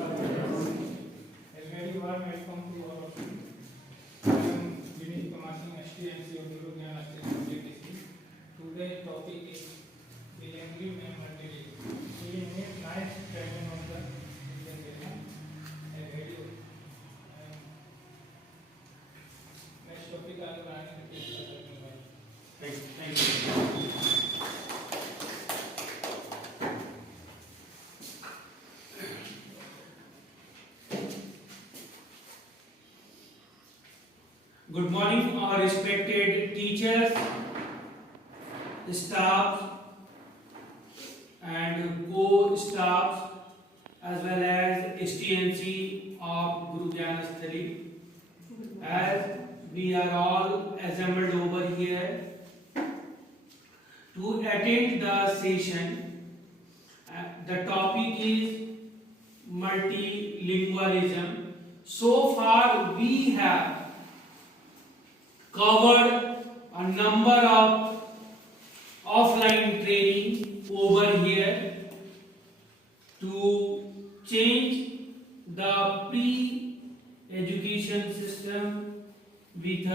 A very warm welcome to all of you. I am Vineet Kumar Singh, STMC of Guru Jnana JTC. Today's topic is the language memory. We need nice training of the presentation. A video. Next topic I will write in the page. Thank you. Good morning, our respected teachers, staffs, and co-staffs, as well as STNC of Guru Jnana Sthali. As we are all assembled over here to attend the session, the topic is multilingualism. So far, we have covered a number of offline training over here to change the pre-education system with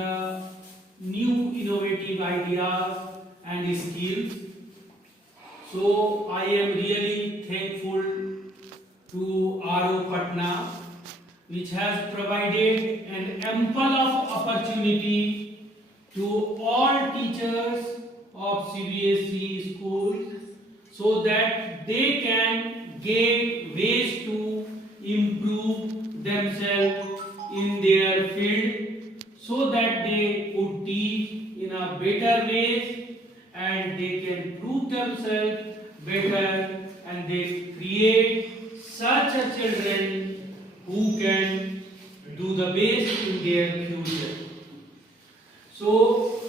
new innovative ideas and skills. So I am really thankful to RO Patna, which has provided an ample of opportunity to all teachers of CBSE schools so that they can get ways to improve themselves in their field so that they could teach in a better way and they can prove themselves better and they create such a children who can do the best in their future. So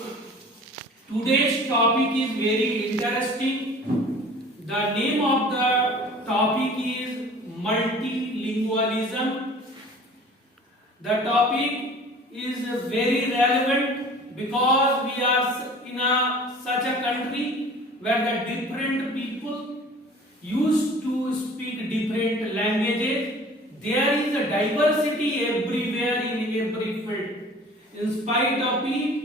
today's topic is very interesting. The name of the topic is multilingualism. The topic is very relevant because we are in such a country where the different people used to speak different languages. There is a diversity everywhere in every field. In spite of it,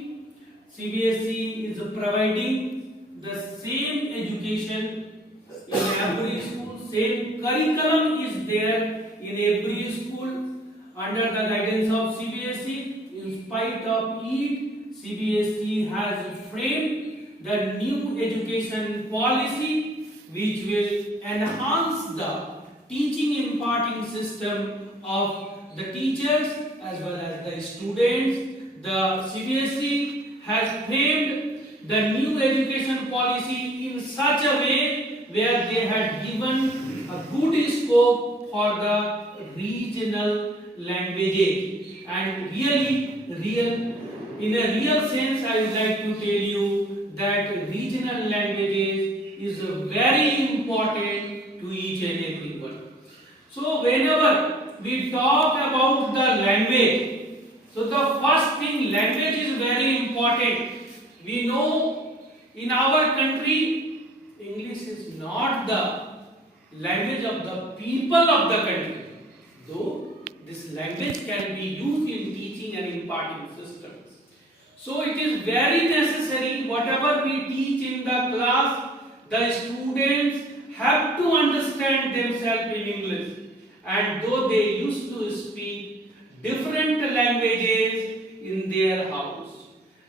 CBSE is providing the same education in every school, same curriculum is there in every school under the guidance of CBSE. In spite of it, CBSE has framed the new education policy which will enhance the teaching imparting system of the teachers as well as the students. The CBSE has framed the new education policy in such a way where they had given a good scope for the regional languages. And in a real sense, I would like to tell you that regional languages is very important to each and every one. So whenever we talk about the language, so the first thing, language is very important. We know in our country, English is not the language of the people of the country. Though this language can be used in teaching and imparting systems. So it is very necessary, whatever we teach in the class, the students have to understand themselves in English. And though they used to speak different languages in their house,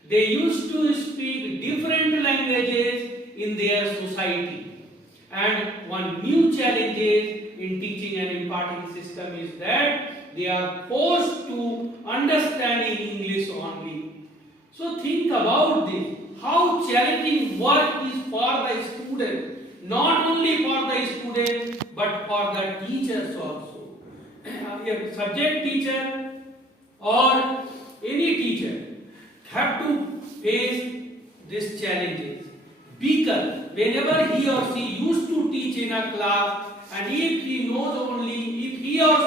they used to speak different languages in their society. And one new challenge in teaching and imparting system is that they are forced to understand in English only. So think about this, how challenging work is for the student, not only for the student but for the teachers also. A subject teacher or any teacher have to face these challenges because whenever he or she used to teach in a class and if he or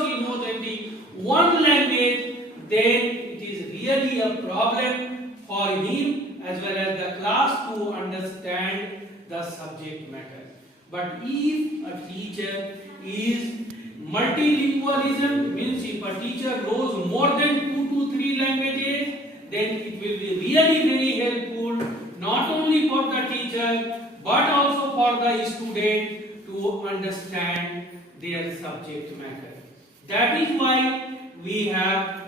she knows only one language, then it is really a problem for him as well as the class to understand the subject matter. But if a teacher is Multilingualism means if a teacher knows more than 2 to 3 languages, then it will be really very helpful not only for the teacher but also for the student to understand their subject matter. That is why we have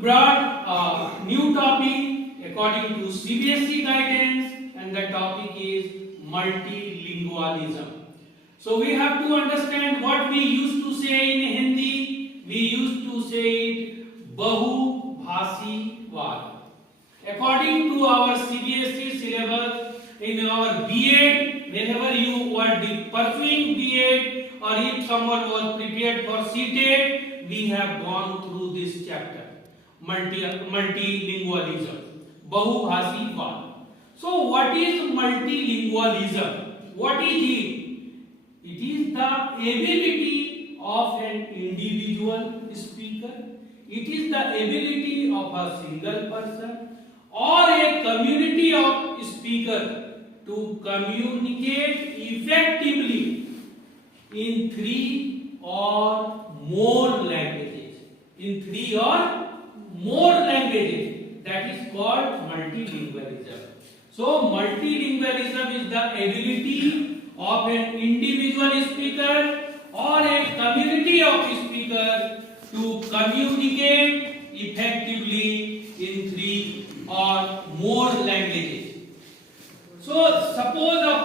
brought a new topic according to CBSE guidance, and the topic is multilingualism. So we have to understand what we used to say in Hindi. We used to say it बहुभाषीवाद. According to our CBSE syllabus, in our B.Ed, whenever you were pursuing B.Ed or if someone was prepared for C.Ted, we have gone through this chapter, multilingualism, बहुभाषीवाद. So what is multilingualism? What is it? It is the ability of an individual speaker. It is the ability of a single person or a community of speakers to communicate effectively in 3 or more languages. In 3 or more languages. That is called multilingualism. So multilingualism is the ability of an individual speaker or a community of speakers to communicate effectively in 3 or more languages. So suppose a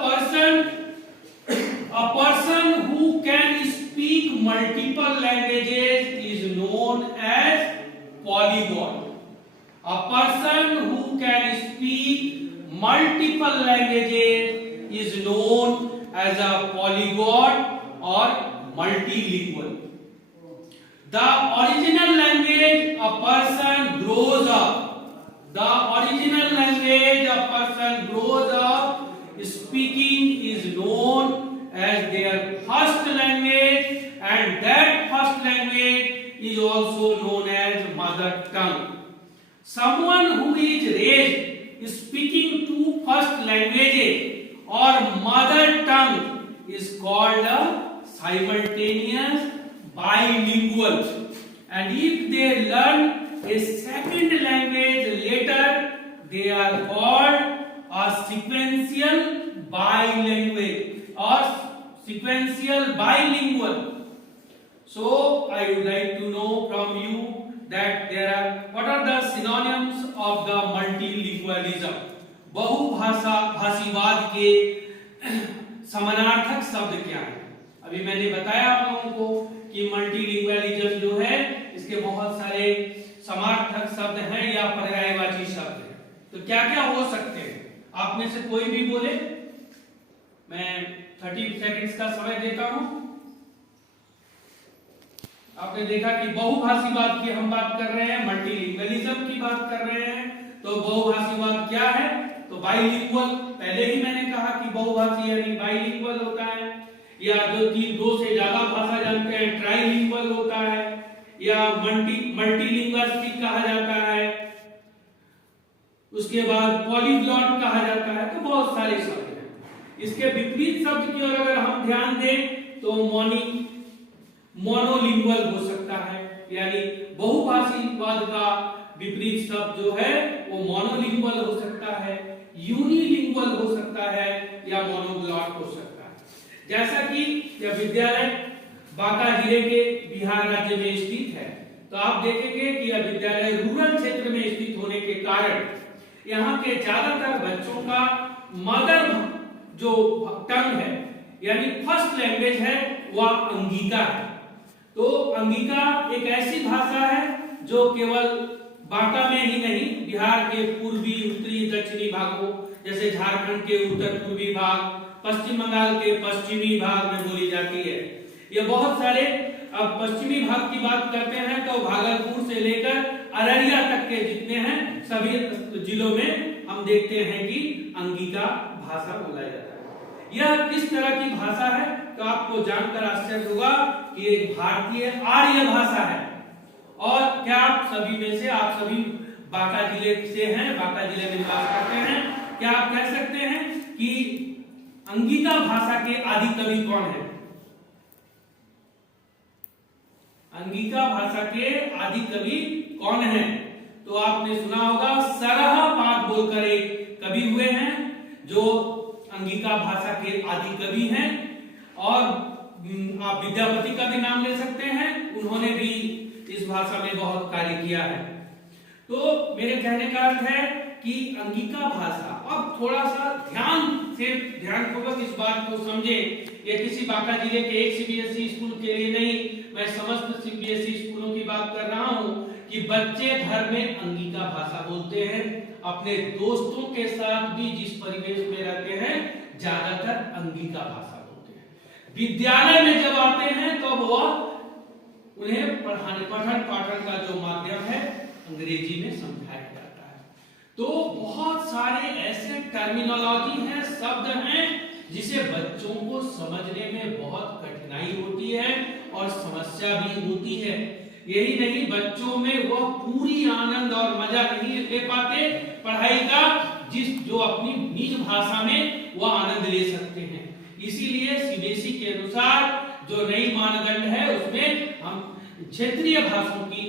person who can speak multiple languages is known as polyglot. A person who can speak multiple languages is known as a polyglot or multilingual. The original language a person grows up. The original language a person grows up speaking is known as their first language, and that first language is also known as mother tongue. Someone who is raised speaking 2 first languages or mother tongue is called a simultaneous bilingual, and if they learn a second language later, they are called a sequential bilingual or sequential bilingual. So I would like to know from you that what are the synonyms of the multilingualism. बहुभाषीवाद के समानार्थक शब्द क्या है? अभी मैंने बताया आप लोगों को कि मल्टीलिंगुअलिज्म जो है इसके बहुत सारे समानार्थक शब्द हैं या पर्यायवाची शब्द हैं. तो क्या क्या हो सकते हैं? आप में से कोई भी बोले, मैं 30 सेकंड्स का समय देता हूं. आपने देखा कि बहुभाषीवाद की हम बात कर रहे हैं, मल्टीलिंगुअलिज्म की बात कर रहे हैं. तो बहुभाषीवाद क्या है? तो बाइलिंगुअल, पहले ही मैंने कहा कि बहुभाषी यानी बाइलिंगुअल होता है, या जो 2 से ज्यादा भाषा जानते हैं ट्राइलिंगुअल होता है, या मल्टीलिंग्विस्टिक कहा जाता है, उसके बाद पॉलीग्लॉट कहा जाता है. तो बहुत सारे शब्द हैं. इसके विपरीत शब्द की ओर अगर हम ध्यान दें तो मोनोलिंगुअल हो सकता है, यानी बहुभाषीवाद का विपरीत शब्द जो है वो मोनोलिंगुअल हो सकता है, यूनिलिंगुअल हो सकता है, या मोनोग्लॉट हो सकता है. जैसा कि यह विद्यालय बांका जिले के बिहार राज्य में स्थित है, तो आप देखेंगे कि यह विद्यालय रूरल क्षेत्र में स्थित होने के कारण यहाँ के ज्यादातर बच्चों का मदर जो टंग है यानी फर्स्ट लैंग्वेज है वह अंगिका है. तो अंगिका एक ऐसी भाषा है जो केवल बांका में ही नहीं, बिहार के पूर्वी, उत्तरी, दक्षिणी भागों जैसे झारखंड के उत्तर पूर्वी भाग, पश्चिम बंगाल के पश्चिमी भाग में बोली जाती है. ये बहुत सारे, अब पश्चिमी भाग की बात करते हैं तो भागलपुर से लेकर अररिया तक के जितने हैं सभी जिलों में हम देखते हैं कि अंगिका भाषा बोला जाता है. यह किस तरह की भाषा है तो आपको जानकर आश्चर्य होगा कि एक भारतीय आर्य भाषा है. और क्या आप सभी में से, आप सभी बांका जिले से हैं, बांका जिले में निवास करते हैं, क्या आप कह सकते हैं कि अंगिका भाषा के आदि कवि कौन है? अंगिका भाषा के आदि कवि कौन हैं? तो आपने सुना होगा सरहपाद बोलकर एक कवि हुए हैं जो अंगिका भाषा के आदि कवि हैं, और आप विद्यापति का भी नाम ले सकते हैं, उन्होंने भी इस भाषा में बहुत कार्य किया है। तो मेरे कहने का अर्थ है कि अंगिका भाषा, अब थोड़ा सा ध्यानपूर्वक इस बात को समझे। ये किसी बांका जिले के एक सीबीएसई स्कूल के लिए नहीं, मैं समस्त सीबीएसई स्कूलों की बात कर रहा हूँ कि बच्चे घर में अंगिका भाषा बोलते हैं, अपने दोस्तों के साथ भी जिस परिवेश में रहते हैं ज्यादातर अंगिका भाषा बोलते हैं। विद्यालय में जब आते हैं तो उन्हें पठन पाठन का जो माध्यम है अंग्रेजी में समझाया जाता है। तो बहुत सारे ऐसे टर्मिनोलॉजी हैं, शब्द हैं जिसे बच्चों को समझने में बहुत कठिनाई होती है और समस्या भी होती है। यही नहीं, बच्चों में वह पूरी आनंद और मजा नहीं ले पाते पढ़ाई का जो अपनी निज भाषा में वह आनंद ले सकते हैं। इसीलिए सीबीएसई के अनुसार जो नई मानदंड है उसमें हम क्षेत्रीय भाषाओं की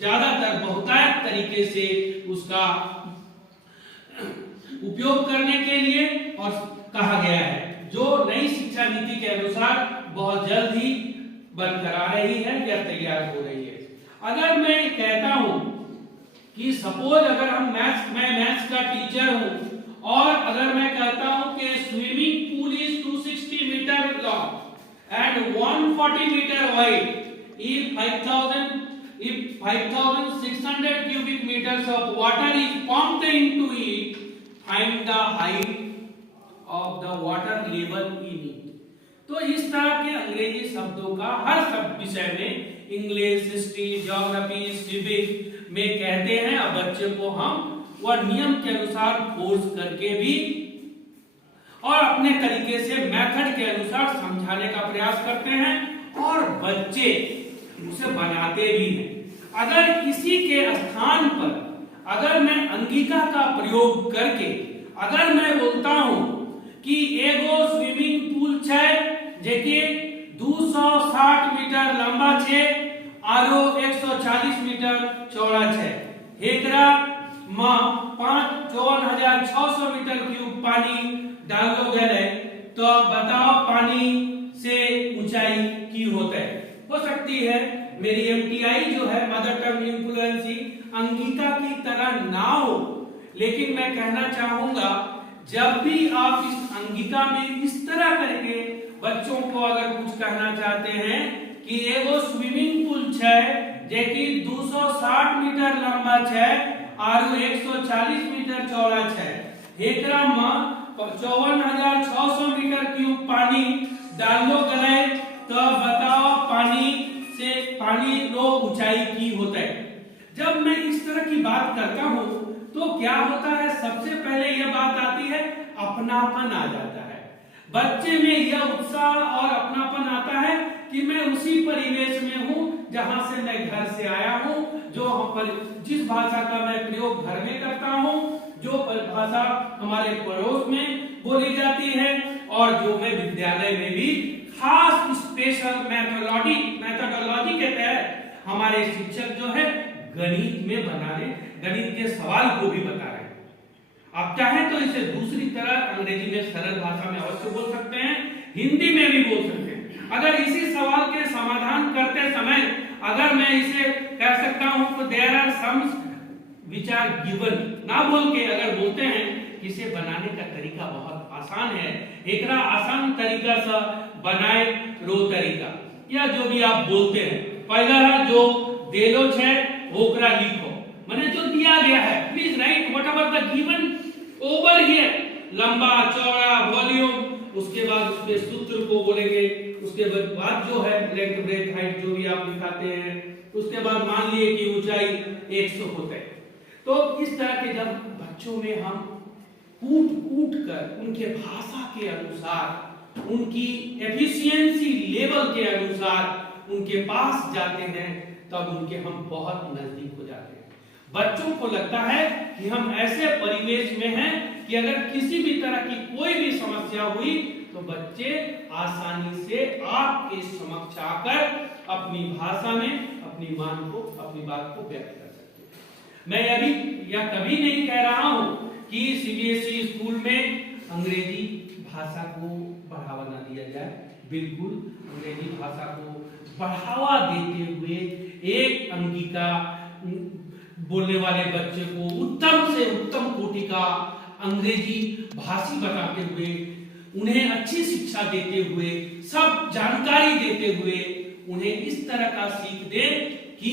ज्यादातर बहुतायत तरीके से उसका उपयोग करने के लिए और कहा गया है, जो नई शिक्षा नीति के अनुसार बहुत जल्द ही बनकर आ रही है या तैयार हो रही है। अगर मैं कहता हूं कि सपोज अगर मैं मैथ्स का टीचर हूं और अगर मैं कहता हूं कि swimming pool is 260 metre long and 140 metre wide, if 5600 cubic meters of water is pumped into it, find the height of the water level in it। तो इस तरह के अंग्रेजी शब्दों का हर शब्द विषय में इंग्लिश, हिस्ट्री, ज्योग्राफी, सिविक में कहते हैं। अब बच्चे को हम वह नियम के अनुसार फोर्स करके भी और अपने तरीके से मेथड के अनुसार समझाने का प्रयास करते हैं और बच्चे उसे बनाते भी हैं। अगर इसी के स्थान पर अगर मैं अंगिका का प्रयोग करके अगर मैं बोलता हूं कि एगो स्विमिंग पूल छे जेके 260 मीटर लंबा छे आरो 140 मीटर चौड़ा छे, एकरा में 54,600 मीटर क्यूब पानी डालो गए, तो बताओ पानी से ऊंचाई की होता है। हो सकती है मेरी एमटीआई जो है मदर टंग इन्फ्लुएंसी अंगिका की तरह ना हो, लेकिन मैं कहना चाहूंगा जब भी आप इस अंगिका में इस तरह करके बच्चों को अगर कुछ कहना चाहते हैं कि एगो स्विमिंग पूल छे जेकी 260 मीटर लंबा छे और 140 मीटर चौड़ा छे, एकरा में 54,600 मीटर क्यूब पानी डालो गए, तो बताओ पानी रो ऊंचाई की होता है। जब मैं इस तरह की बात करता हूं तो क्या होता है, सबसे पहले यह बात आती है अपनापन आ जाता है बच्चे में, यह उत्साह और अपनापन आता है कि मैं उसी परिवेश में हूं जहां से मैं घर से आया हूं, जिस भाषा का मैं प्रयोग घर में करता हूं, जो भाषा हमारे पड़ोस में बोली जाती है और जो मैं विद्यालय में भी खास स्पेशल मेथोडोलॉजी के तहत हमारे शिक्षक जो है गणित में गणित के सवाल को भी बता रहे हैं। आप चाहें तो इसे दूसरी तरह अंग्रेजी में सरल भाषा में अवश्य बोल सकते हैं, हिंदी में भी बोल सकते हैं। अगर इसी सवाल के समाधान करते समय अगर मैं इसे कह सकता हूं तो there are some which are given ना बोल के अगर बोलते हैं कि इसे बनाने का तरीका बहुत आसान है, एकरा आसान तरीका से बनाए रो तरीका, या जो भी आप बोलते हैं। पहला है जो देलो छे ओकरा लिखो, माने जो दिया गया है please right whatever the given over here, लंबा चौड़ा वॉल्यूम, उसके बाद उसके सूत्र को बोलेंगे, उसके बाद जो है लेंथ ब्रेथ हाइट जो भी आप दिखाते हैं, उसके बाद मान लिए कि ऊंचाई 100 होता है। तो इस तरह के जब बच्चों में हम कूट कर उनके भाषा के अनुसार उनकी एफिशिएंसी लेवल के अनुसार उनके पास जाते हैं तब उनके हम बहुत नजदीक हो जाते हैं। बच्चों को लगता है कि हम ऐसे परिवेश में हैं कि अगर किसी भी तरह की कोई भी समस्या हुई तो बच्चे आसानी से आपके समक्ष आकर अपनी भाषा में अपनी मान को, अपनी बात को व्यक्त कर सकते हैं। मैं अभी या कभी नहीं कह रहा हूं कि सीबीएसई स्कूल में अंग्रेजी भाषा को बढ़ावा ना दिया जाए। बिल्कुल अंग्रेजी भाषा को बढ़ावा देते हुए एक अंगिका बोलने वाले बच्चे को उत्तम से उत्तम कोटि का अंग्रेजी भाषी बनाते हुए, उन्हें अच्छी शिक्षा देते हुए, सब जानकारी देते हुए उन्हें इस तरह का सीख दे कि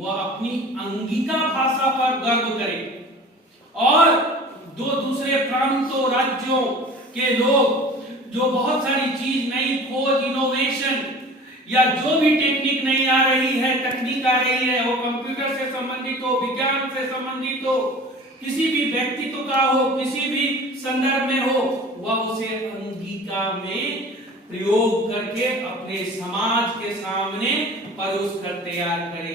वह अपनी अंगिका भाषा पर गर्व करे और दूसरे प्रांतों, राज्यों के लोग जो बहुत सारी चीज, नई खोज, इनोवेशन या जो भी टेक्निक नहीं आ रही है, तकनीक आ रही है, वो कंप्यूटर से संबंधित हो, विज्ञान से संबंधित हो, किसी भी व्यक्तित्व का हो, किसी भी संदर्भ में हो, वह उसे अंगिका में प्रयोग करके अपने समाज के सामने परोस कर तैयार करे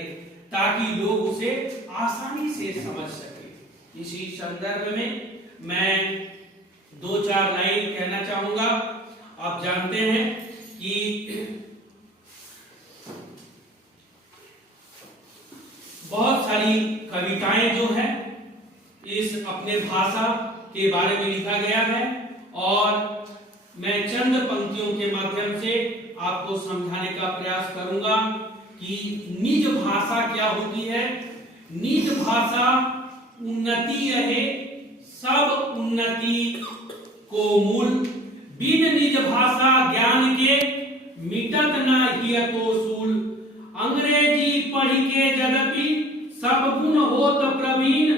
ताकि लोग उसे आसानी से समझ सके। इसी संदर्भ में मैं 2-4 लाइन कहना चाहूंगा। आप जानते हैं कि बहुत सारी कविताएं जो है इस अपने भाषा के बारे में लिखा गया है और मैं चंद पंक्तियों के माध्यम से आपको समझाने का प्रयास करूंगा कि निज भाषा क्या होती है। निज भाषा उन्नति रहे सब उन्नति को मूल, बिन निज भाषा ज्ञान के मिटत न हिय को सूल। अंग्रेजी पढ़ी के यद्यपि सब गुण होत प्रवीण,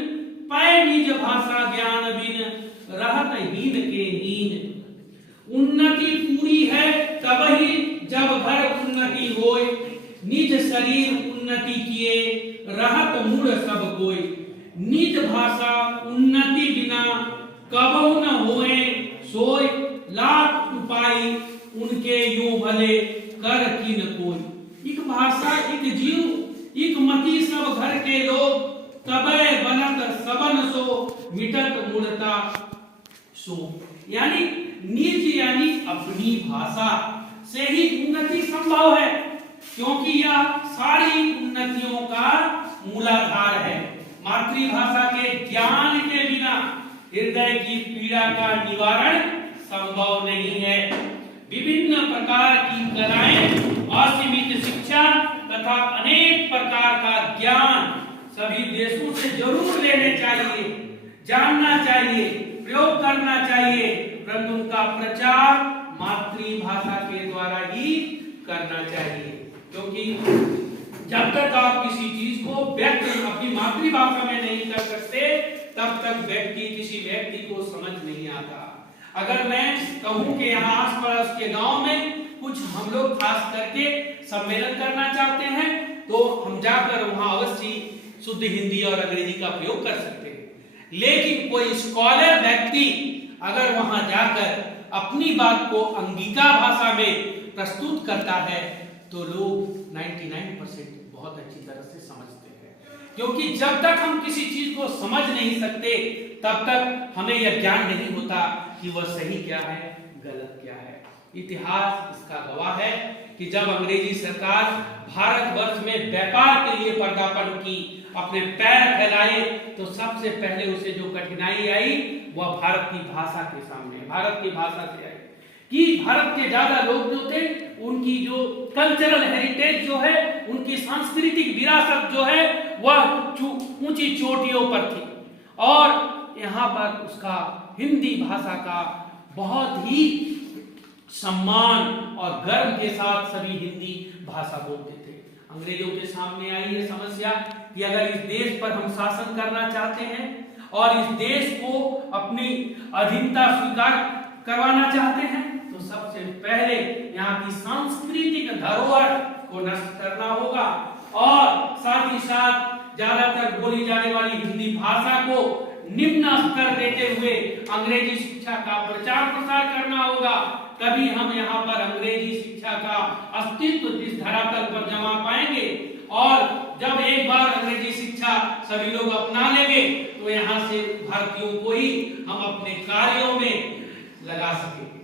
पै निज भाषा ज्ञान बिन रहत हीन के हीन। उन्नति पूरी है तबही जब घर उन्नति होय, निज शरीर उन्नति किए रहत मूढ़ सब कोय। निज भाषा उन्नति बिना कबहु न होए सोय, लाख उपाय उनके यूं भले कर किन कोय। एक भाषा एक जीव एक मति सब घर के लोग, तबे बनत सबन सो मिटत मूढ़ता सो। यानी निज यानी अपनी भाषा से ही उन्नति संभव है, क्योंकि यह सारी उन्नतियों का मूलाधार है। मातृभाषा के ज्ञान के बिना हृदय की पीड़ा का निवारण संभव नहीं है। विभिन्न प्रकार की कलाएं, असीमित शिक्षा तथा अनेक प्रकार का ज्ञान सभी देशों से जरूर लेने चाहिए, जानना चाहिए, प्रयोग करना चाहिए, परंतु उनका प्रचार मातृभाषा के द्वारा ही करना चाहिए। क्योंकि जब तक आप किसी चीज को व्यक्त अपनी मातृभाषा में नहीं कर सकते, तब तक किसी व्यक्ति को समझ नहीं आता। अगर मैं कहूं कि यहाँ आस पास के गांव में कुछ हम लोग खास करके सम्मेलन करना चाहते हैं, तो हम जाकर वहां अवश्य शुद्ध हिंदी और अंग्रेजी का प्रयोग कर सकते हैं। लेकिन कोई स्कॉलर व्यक्ति अगर वहां जाकर अपनी बात को अंगिका भाषा में प्रस्तुत करता है तो लोग 99% बहुत अच्छी तरह से समझते हैं। क्योंकि जब तक हम किसी चीज को समझ नहीं सकते, तब तक हमें यह ज्ञान नहीं होता कि वह सही क्या है, गलत क्या है। इतिहास इसका गवाह है कि जब अंग्रेजी सरकार भारतवर्ष में व्यापार के लिए पदार्पण की, अपने पैर फैलाए, तो सबसे पहले उसे जो कठिनाई आई वह भारत की भाषा के सामने, भारत की भाषा से आई कि भारत के ज्यादा लोग जो थे उनकी जो कल्चरल हेरिटेज जो है, उनकी सांस्कृतिक विरासत जो है वह ऊंची चोटियों पर थी और यहाँ पर उसका हिंदी भाषा का बहुत ही सम्मान और गर्व के साथ सभी हिंदी भाषा बोलते थे। अंग्रेजों के सामने आई है समस्या कि अगर इस देश पर हम शासन करना चाहते हैं और इस देश को अपनी अधीनता स्वीकार करवाना चाहते हैं, तो सबसे पहले यहाँ की सांस्कृतिक धरोहर को नष्ट करना होगा और साथ ही साथ ज्यादातर बोली जाने वाली हिंदी भाषा को निम्न स्तर देते हुए अंग्रेजी शिक्षा का प्रचार प्रसार करना होगा। तभी हम यहाँ पर अंग्रेजी शिक्षा का अस्तित्व इस धरातल पर जमा पाएंगे और जब एक बार अंग्रेजी शिक्षा सभी लोग अपना लेंगे तो यहाँ से भारतीयों को ही हम अपने कार्यों में लगा सकेंगे।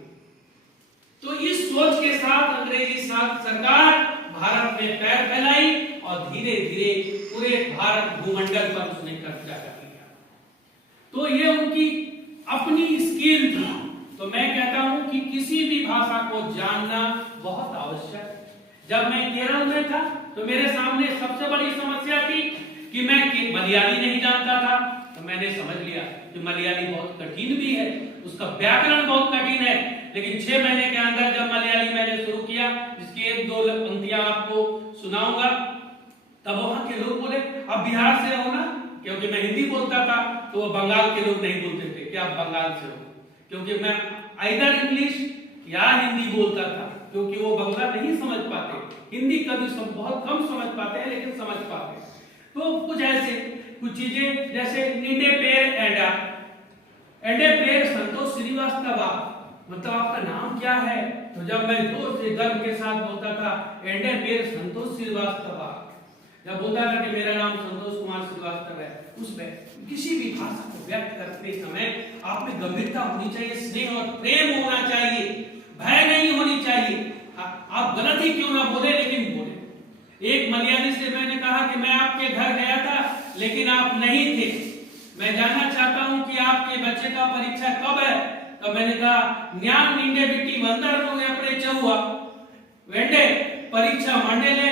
तो इस सोच के साथ अंग्रेजी सरकार भारत में पैर फैलाई और धीरे धीरे पूरे भारत भूमंडल पर उसने कब्जा कर लिया। तो ये उनकी अपनी स्किल थी। तो मैं कहता हूं कि किसी भी भाषा को जानना बहुत आवश्यक है। जब मैं केरल में था तो मेरे सामने सबसे बड़ी समस्या थी कि मैं मलयाली नहीं जानता था। तो मैंने समझ लिया कि मलयाली बहुत कठिन भी है, उसका व्याकरण बहुत कठिन है। लेकिन 6 महीने के अंदर जब मलयाली मैंने शुरू किया, जिसकी 1-2 पंक्तियां आपको सुनाऊंगा, तब वहां के लोग बोले आप बिहार से हो ना, क्योंकि मैं हिंदी बोलता था तो वो बंगाल के लोग नहीं बोलते थे कि आप बंगाल से हो, क्योंकि मैं आइदर इंग्लिश या हिंदी बोलता था, क्योंकि वो बंगला नहीं समझ पाते, हिंदी कभी बहुत कम समझ पाते हैं लेकिन समझ पाते हैं। तो कुछ ऐसे कुछ चीजें जैसे निडे पेर एडा, एडे पेर संतोष श्रीवास्तव, मतलब आपका नाम क्या है? तो जब मैं जोर से गर्व के साथ बोलता था एडे पेर संतोष श्रीवास्तव, जब बोलता था कि मेरा नाम संतोष कुमार श्रीवास्तव है, उसमें किसी भी भाषा को व्यक्त करते समय आप में गंभीरता होनी चाहिए, स्नेह और प्रेम होना चाहिए, भय नहीं होनी चाहिए। आप गलत ही क्यों ना बोले लेकिन बोले। एक मलयाली से मैंने कहा कि मैं आपके घर गया था लेकिन आप नहीं थे, मैं जानना चाहता हूं कि आपके बच्चे का परीक्षा कब है? तो मैंने कहा न्यान निंडे बिट्टी मंदर लोग अपने चहुआ वेंडे परीक्षा मांडे ले।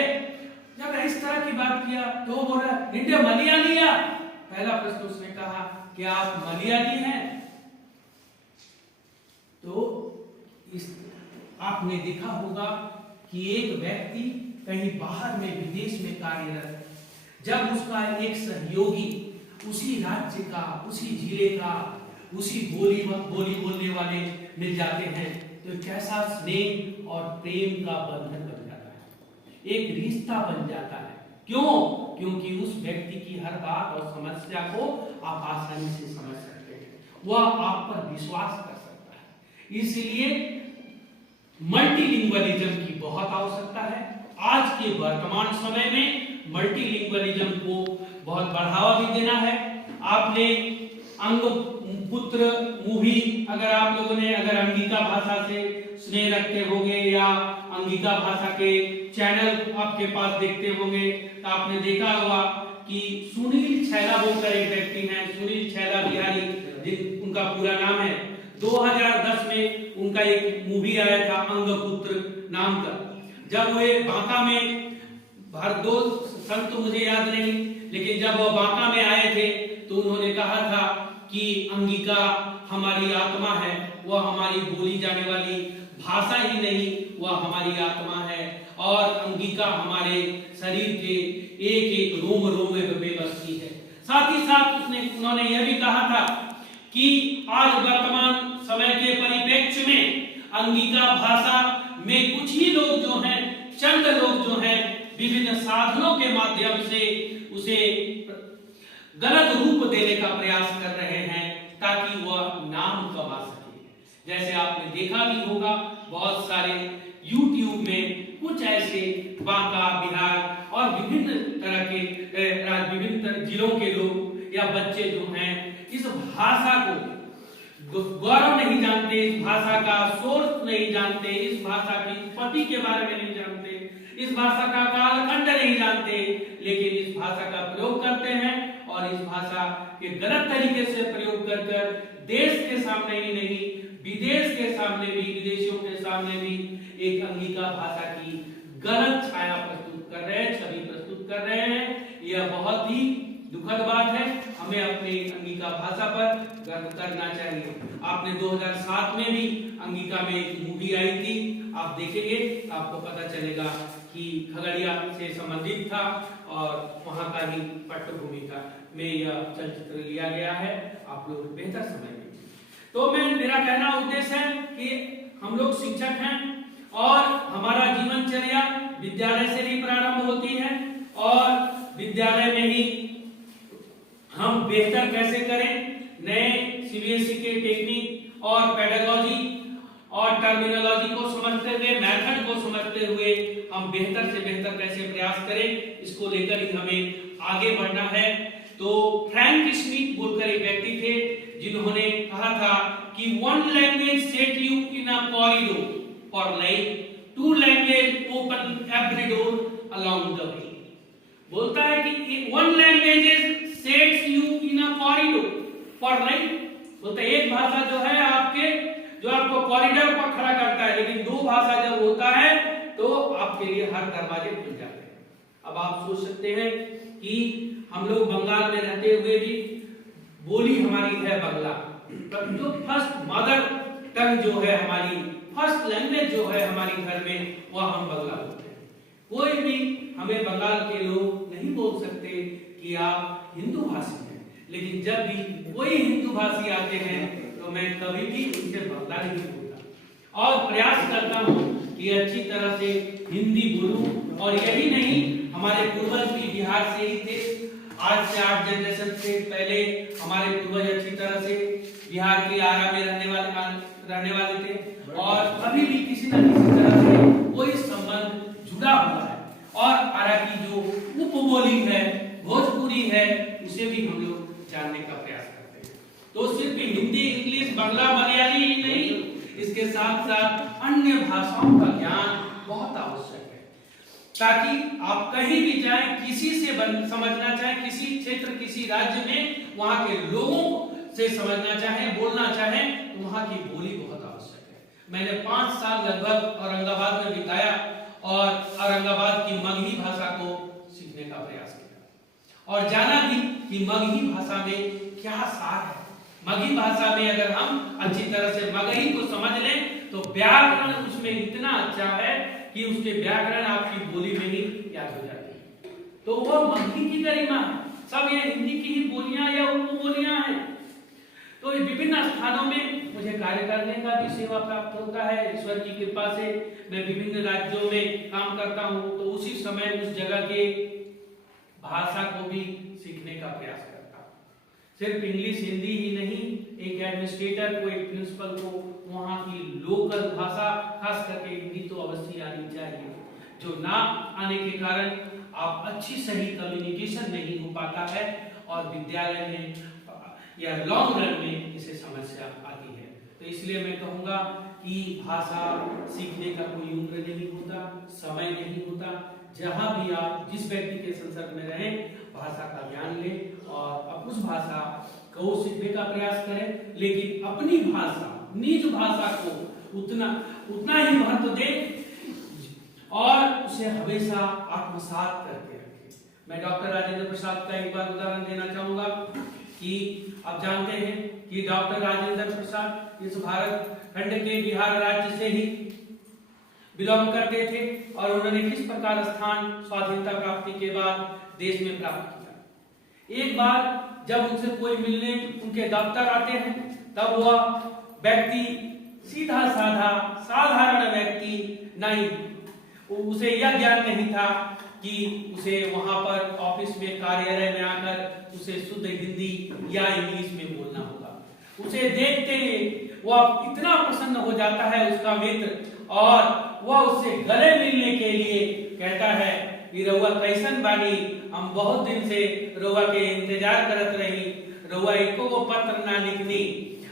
जब इस तरह की बात किया तो वो बोला निंडे मलयाली। पहला प्रश्न उसने कहा कि आप मलयाली हैं? तो इस आपने देखा होगा कि एक व्यक्ति कहीं बाहर में विदेश में कार्यरत है, जब उसका एक सहयोगी उसी राज्य का, उसी जिले का, उसी बोली बोलने वाले मिल जाते हैं तो कैसा स्नेह और प्रेम का बंधन बन जाता है, एक रिश्ता बन जाता है। क्यों? क्योंकि उस व्यक्ति की हर बात और समस्या को आप आसानी से समझ सकते हैं, वह आप पर विश्वास कर सकता है। इसलिए मल्टीलिंगुअलिज्म की बहुत आवश्यकता है। आज के वर्तमान समय में मल्टीलिंगुअलिज्म को बहुत बढ़ावा भी देना है। आपने अंगपुत्र मूवी, अगर आप लोगों ने अगर अंगिका भाषा से स्नेह रखते होंगे या अंगिका भाषा के चैनल आपके पास देखते होंगे तो आपने देखा होगा कि सुनील छैला बोलकर एक व्यक्ति हैं, सुनील छैला बिहारी उनका पूरा नाम है। 2010 में उनका एक मूवी आया था अंगपुत्र नाम का। जब वे बांका में, दो सन तो मुझे याद नहीं, लेकिन जब वो बांका में आए थे तो उन्होंने कहा था कि अंगिका हमारी आत्मा है, वह हमारी बोली जाने वाली भाषा ही नहीं, वह हमारी आत्मा है और अंगिका हमारे शरीर के एक एक रोम रोम में बसती है। साथ ही साथ उन्होंने यह भी कहा था कि आज वर्तमान समय के परिप्रेक्ष्य में अंगिका भाषा में कुछ ही लोग जो हैं, चंद लोग जो हैं, विभिन्न साधनों के माध्यम से उसे गलत रूप देने का प्रयास कर रहे हैं ताकि वह नाम कमा सके। जैसे आपने देखा भी होगा बहुत सारे YouTube में कुछ ऐसे बांका, बिहार और विभिन्न तरह के विभिन्न जिलों के लोग या बच्चे जो हैं इस भाषा को गौरव नहीं जानते, इस भाषा का सोर्स नहीं जानते, इस भाषा की उत्पत्ति के बारे में नहीं जानते, इस भाषा का कालखंड नहीं जानते, लेकिन इस भाषा का प्रयोग करते हैं और इस भाषा के गलत तरीके से प्रयोग कर देश के सामने ही नहीं विदेश के सामने भी, विदेशियों के सामने भी एक अंगिका भाषा की गलत छाया प्रस्तुत कर रहे हैं, छवि प्रस्तुत कर रहे हैं। यह बहुत ही दुखद बात है। हमें अपनी अंगिका भाषा पर गर्व करना चाहिए। आपने 2007 में भी अंगिका में एक मूवी आई थी, आप देखेंगे तो आपको पता चलेगा कि खगड़िया से संबंधित था और वहां का ही पृष्ठभूमि में यह चलचित्र लिया गया है। आप लोग बेहतर समझेंगे। तो मेरा कहना उद्देश्य है कि हम लोग शिक्षक हैं और हमारा जीवनचर्या विद्यालय से ही प्रारंभ होती है और विद्यालय में ही हम बेहतर कैसे करें, नए सीबीएसई के टेक्निक और पेडागोजी और टर्मिनोलॉजी को समझते हुए, मेथड को समझते हुए हम बेहतर से बेहतर कैसे प्रयास करें, इसको लेकर ही हमें आगे बढ़ना है। तो फ्रैंक स्मिथ बोलकर एक व्यक्ति थे जिन्होंने कहा था कि one language set you in a corridor for life, two language open every door along the way. बोलता है कि one language sets you in a corridor for life. बोलता है एक भाषा जो है आपके जो आपको कॉरिडोर पर खड़ा करता है, लेकिन दो भाषा जब होता है तो आपके लिए हर दरवाजे खुल जाते हैं। अब आप सोच सकते हैं कि हम लोग बंगाल में रहते हुए भी बोली हमारी है बंगला, पर जो फर्स्ट मदर टंग जो है हमारी, फर्स्ट लैंग्वेज जो है हमारी घर में, वह हम बंगला बोलते हैं। कोई भी हमें बंगाल के लोग नहीं बोल सकते कि आप हिंदू भाषी हैं, लेकिन जब भी कोई हिंदू भाषी आते हैं तो मैं कभी भी उनसे बंगला नहीं बोलता और प्रयास करता हूँ कि अच्छी तरह से हिंदी बोलूं। और यही नहीं, हमारे पूर्वज भी बिहार से ही थे। आज से 8 जनरेशन से पहले हमारे पूर्वज अच्छी तरह से बिहार के आरा में रहने वाले थे और अभी भी किसी न किसी तरह से कोई संबंध जुड़ा हुआ है। और आरा की जो उपबोली है, भोजपुरी है, उसे भी हम लोग जानने का प्रयास करते हैं। तो सिर्फ हिंदी, इंग्लिश, बांग्ला, मलयाली ही नहीं, इसके साथ साथ अन्य भाषाओं का ज्ञान बहुत आवश्यक है, ताकि आप कहीं भी जाएं, किसी से समझना चाहें, किसी क्षेत्र, किसी राज्य में वहां के लोगों से समझना चाहें, बोलना चाहें, तो वहां की बोली बहुत आवश्यक है। मैंने 5 साल लगभग औरंगाबाद में बिताया और औरंगाबाद की मगही भाषा को सीखने का प्रयास किया और जाना भी कि मगही भाषा में क्या सार है। मगही भाषा में अगर हम अच्छी तरह से मगही को समझ लें तो व्याकरण उसमें इतना अच्छा है कि उसके व्याकरण आपकी बोली में ही याद हो जाती है। तो वो मगही की गरिमा है। सब ये हिंदी की ही बोलियां या उपबोलियां हैं। तो विभिन्न स्थानों में मुझे कार्य करने का भी सेवा प्राप्त होता है। ईश्वर की कृपा से मैं विभिन्न राज्यों में काम करता हूँ, तो उसी समय उस जगह के भाषा को भी सीखने का प्रयास करता हूँ। सिर्फ इंग्लिश हिंदी ही नहीं, एक एडमिनिस्ट्रेटर को, एक प्रिंसिपल को वहाँ की लोकल भाषा, खास करके हिंदी तो अवश्य आनी चाहिए, जो ना आने के कारण आप अच्छी सही कम्युनिकेशन नहीं हो पाता है और विद्यालय में या लॉन्ग रन में इसे समस्या आती है। तो इसलिए मैं कहूँगा कि भाषा सीखने का कोई उम्र नहीं होता, समय नहीं होता। जहाँ भी आप जिस व्यक्ति के संसर्ग में रहें, भाषा का ज्ञान लें और उस भाषा को सीखने का प्रयास करें, लेकिन अपनी भाषा, निज भाषा को उतना ही महत्व दें और उसे हमेशा आत्मसात करके रखें। मैं डॉक्टर राजेंद्र प्रसाद का एक बार उदाहरण देना चाहूंगा कि आप जानते हैं कि डॉक्टर राजेंद्र प्रसाद इस भारत खंड के बिहार राज्य से ही बिलोंग करते थे और उन्होंने किस प्रकार स्थान स्वाधीनता प्राप्ति के बाद देश में प्राप्त किया। एक बार जब उनसे कोई मिलने उनके दफ्तर आते हैं, तब वह व्यक्ति सीधा साधा साधारण व्यक्ति नहीं, उसे यह ज्ञान नहीं था कि उसे वहां पर ऑफिस में, कार्यालय में आकर उसे शुद्ध हिंदी या इंग्लिश में बोलना होगा। उसे देखते ही वह इतना प्रसन्न हो जाता है उसका मित्र, और वह उससे गले मिलने के लिए कहता है कि रउआ कैसन बानी, हम बहुत दिन से रउआ के इंतजार करत रही, रउआ एको को पत्र ना लिखनी,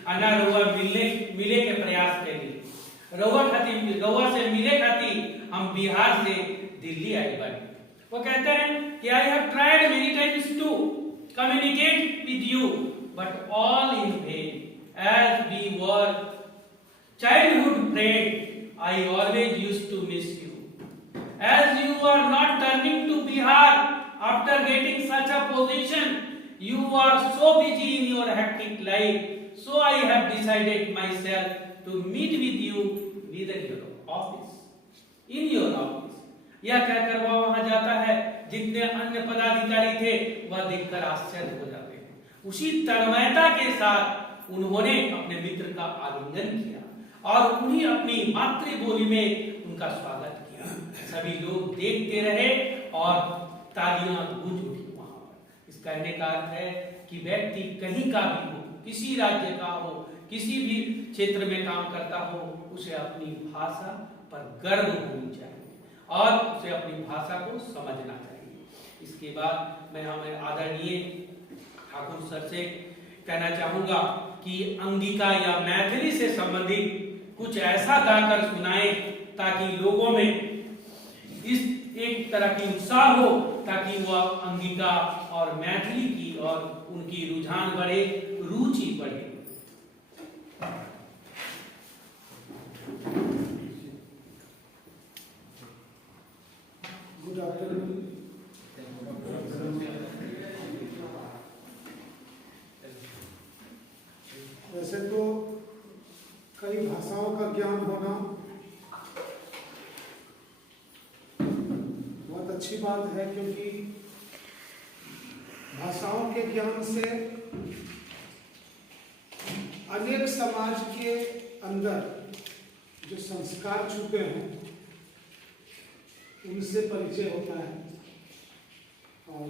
ना रउआ मिले के प्रयास कैली, रउआ से मिले खातिर हम बिहार से दिल्ली आई बानी। वो कहते हैं कि I have tried many times to communicate with you but all in vain, as we were childhood friend, I always used to miss you. As you are not turning to Bihar after getting such a position, you are so busy in your hectic life, so I have decided myself to meet with you within your office, in your office. यह कहकर वह वहां जाता है, जितने अन्य पदाधिकारी थे वह देखकर आश्चर्य हो जाते हैं। उसी तन्मयता के साथ उन्होंने अपने मित्र का आलिंगन किया और उन्हीं अपनी मातृभूमि में उनका स्वागत किया। सभी लोग देखते रहे और तालियां गूंज उठी वहां पर। इस कहने का अर्थ है कि व्यक्ति कहीं का भी हो, किसी राज्य का हो, किसी भी क्षेत्र में काम करता हो, उसे अपनी भाषा पर गर्व होनी चाहिए और उसे अपनी भाषा को समझना चाहिए। इसके बाद मैं हमें आदरणीय ठाकुर सर से कहना चाहूंगा कि अंगिका या मैथिली से संबंधित कुछ ऐसा गाकर सुनाए ताकि लोगों में इस एक तरह की उत्साह हो, ताकि वह अंगिका और मैथिली की और उनकी रुझान बढ़े, रुचि बढ़े। Good afternoon. वैसे तो कई भाषाओं का ज्ञान होना बहुत अच्छी बात है, क्योंकि भाषाओं के ज्ञान से अनेक समाज के अंदर जो संस्कार छुपे हैं उनसे परिचय होता है, और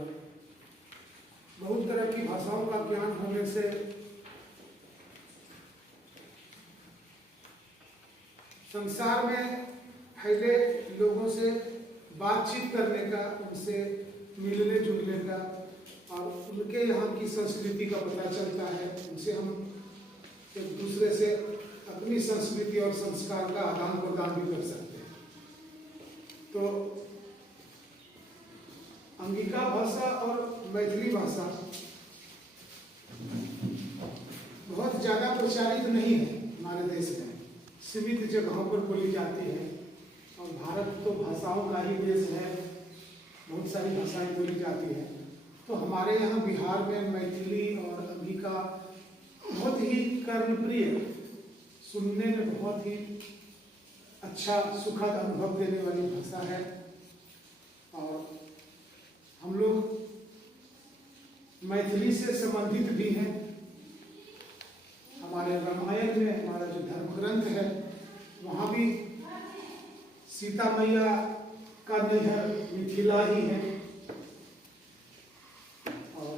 बहुत तरह की भाषाओं का ज्ञान होने से संसार में फैले लोगों से बातचीत करने का, उनसे मिलने जुलने का और उनके यहाँ की संस्कृति का पता चलता है। उनसे हम एक दूसरे से अपनी संस्कृति और संस्कार का आदान प्रदान भी कर सकते हैं। तो अंगिका भाषा और मैथिली भाषा बहुत ज़्यादा प्रचारित नहीं है हमारे देश में, सीमित जगहों पर बोली जाती है। और भारत तो भाषाओं का ही देश है, बहुत सारी भाषाएं बोली जाती है। तो हमारे यहाँ बिहार में मैथिली और अंगिका बहुत ही कर्णप्रिय, सुनने में बहुत ही अच्छा सुखद अनुभव देने वाली भाषा है। और हम लोग मैथिली से संबंधित भी हैं। हमारे रामायण में हमारा जो धर्म ग्रंथ है वहाँ भी सीता मैया का नैहर मिथिला ही है। और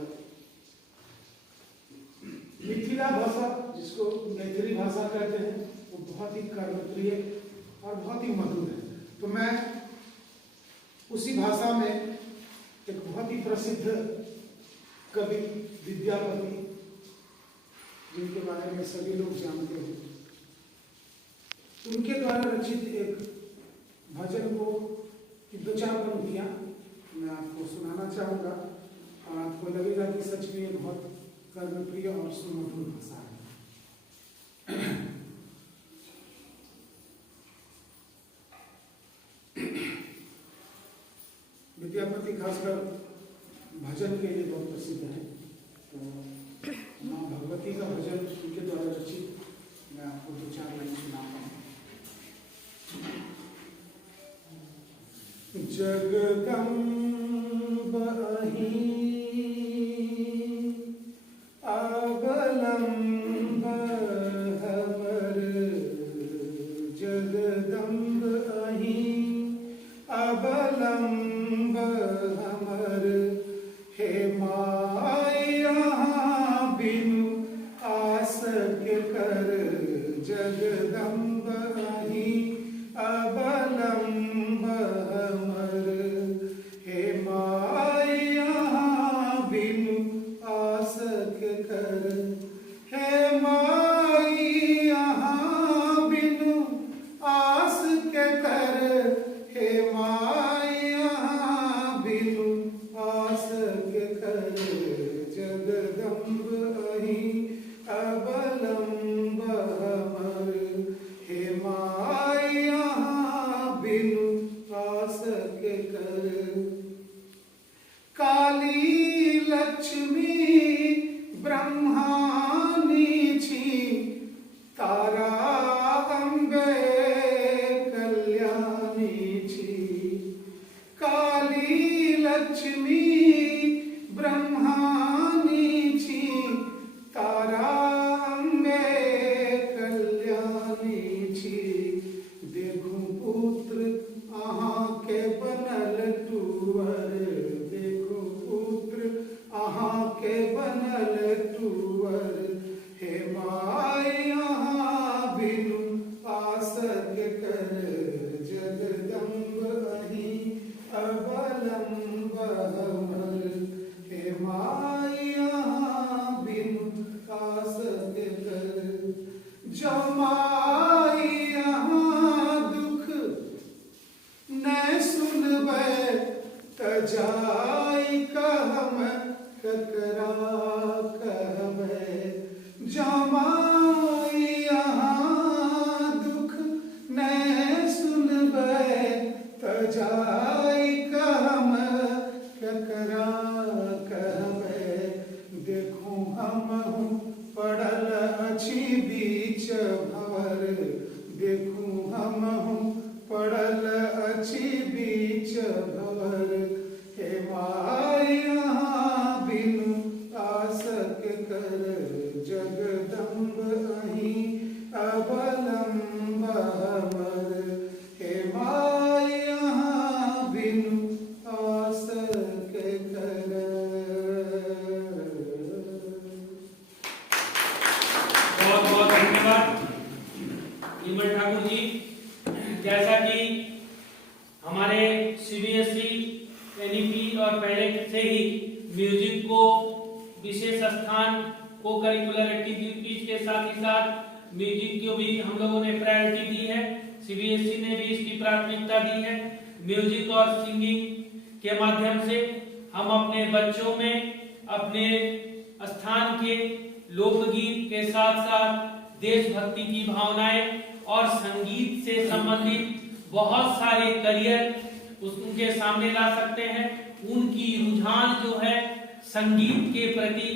मिथिला भाषा, जिसको मैथिली भाषा कहते हैं, वो बहुत ही कर्मप्रिय और बहुत ही मधुर है। तो मैं उसी भाषा में एक बहुत ही प्रसिद्ध कवि विद्यापति, जिनके बारे में सभी लोग जानते हैं, उनके द्वारा रचित एक भजन को की दो चार पंक्तियाँ मैं आपको सुनाना चाहूँगा, और आपको लगेगा कि सच में ये बहुत कर्मप्रिय और सुमधुर भाषा है। विद्यापति खासकर भजन के लिए बहुत प्रसिद्ध है। तो माँ भगवती का भजन उनके द्वारा रचित मैं आपको दो चार लाइन सुनाता हूँ। जगदम्ब अहीं अवलंब हमर, जगदम्ब अहीं अवलंब हमर, हे माय यहाँ बिनु आस के कर, जगदम्ब अहीं अवलंब हमर, हे माय यहाँ बिनु आस के कर, हे माय यहाँ बिनु आस के कर, हे माय यहाँ बिनु आस के कर, जगदम्ब अहीं अवलंब हमर, हे माय यहाँ बिनु आस के कर। काली लक्ष्मी ब्रह्मानी छी, तारा अम्बे कल्याणी छी, काली लक्ष्मी ब्रह्मानी छी, तारा अम्बे कल्याणी छी, देखूं पुत्र अहाँ के बनल टूअर, देखूं पुत्र अहाँ के बनल टूअर, हे माय यहाँ बिनु आस के कर, जगदम्ब अहीं अवलंब जाई कहम ककरा कहबै जमाई यहाँ दुख नहीं सुनबै त जाई कहम ककरा कहबै देखूं हम पड़ल अछि बीच भंवर देखूं हम पड़ल अछि बीच भंवर हे माय यहाँ बिनु आसक कर जगदम्ब अहीं अवलंब हमर हे माय यहाँ बिनु आसक कर। बहुत बहुत धन्यवाद निर्मल ठाकुर जी। जैसा कि हमारे सीबीएसई एनईपी और पहले से ही म्यूजिक को विशेष स्थान को करिकुलर एक्टिविटीज के साथ ही साथ म्यूजिक को भी हम लोगों ने प्रायोरिटी दी है। सीबीएसई ने भी इसकी प्राथमिकता दी है। म्यूजिक और सिंगिंग के माध्यम से हम अपने बच्चों में अपने स्थान के लोकगीत के साथ साथ देशभक्ति की भावनाएं और संगीत से संबंधित बहुत सारे करियर उनके सामने ला सकते हैं। उनकी रुझान जो है संगीत के प्रति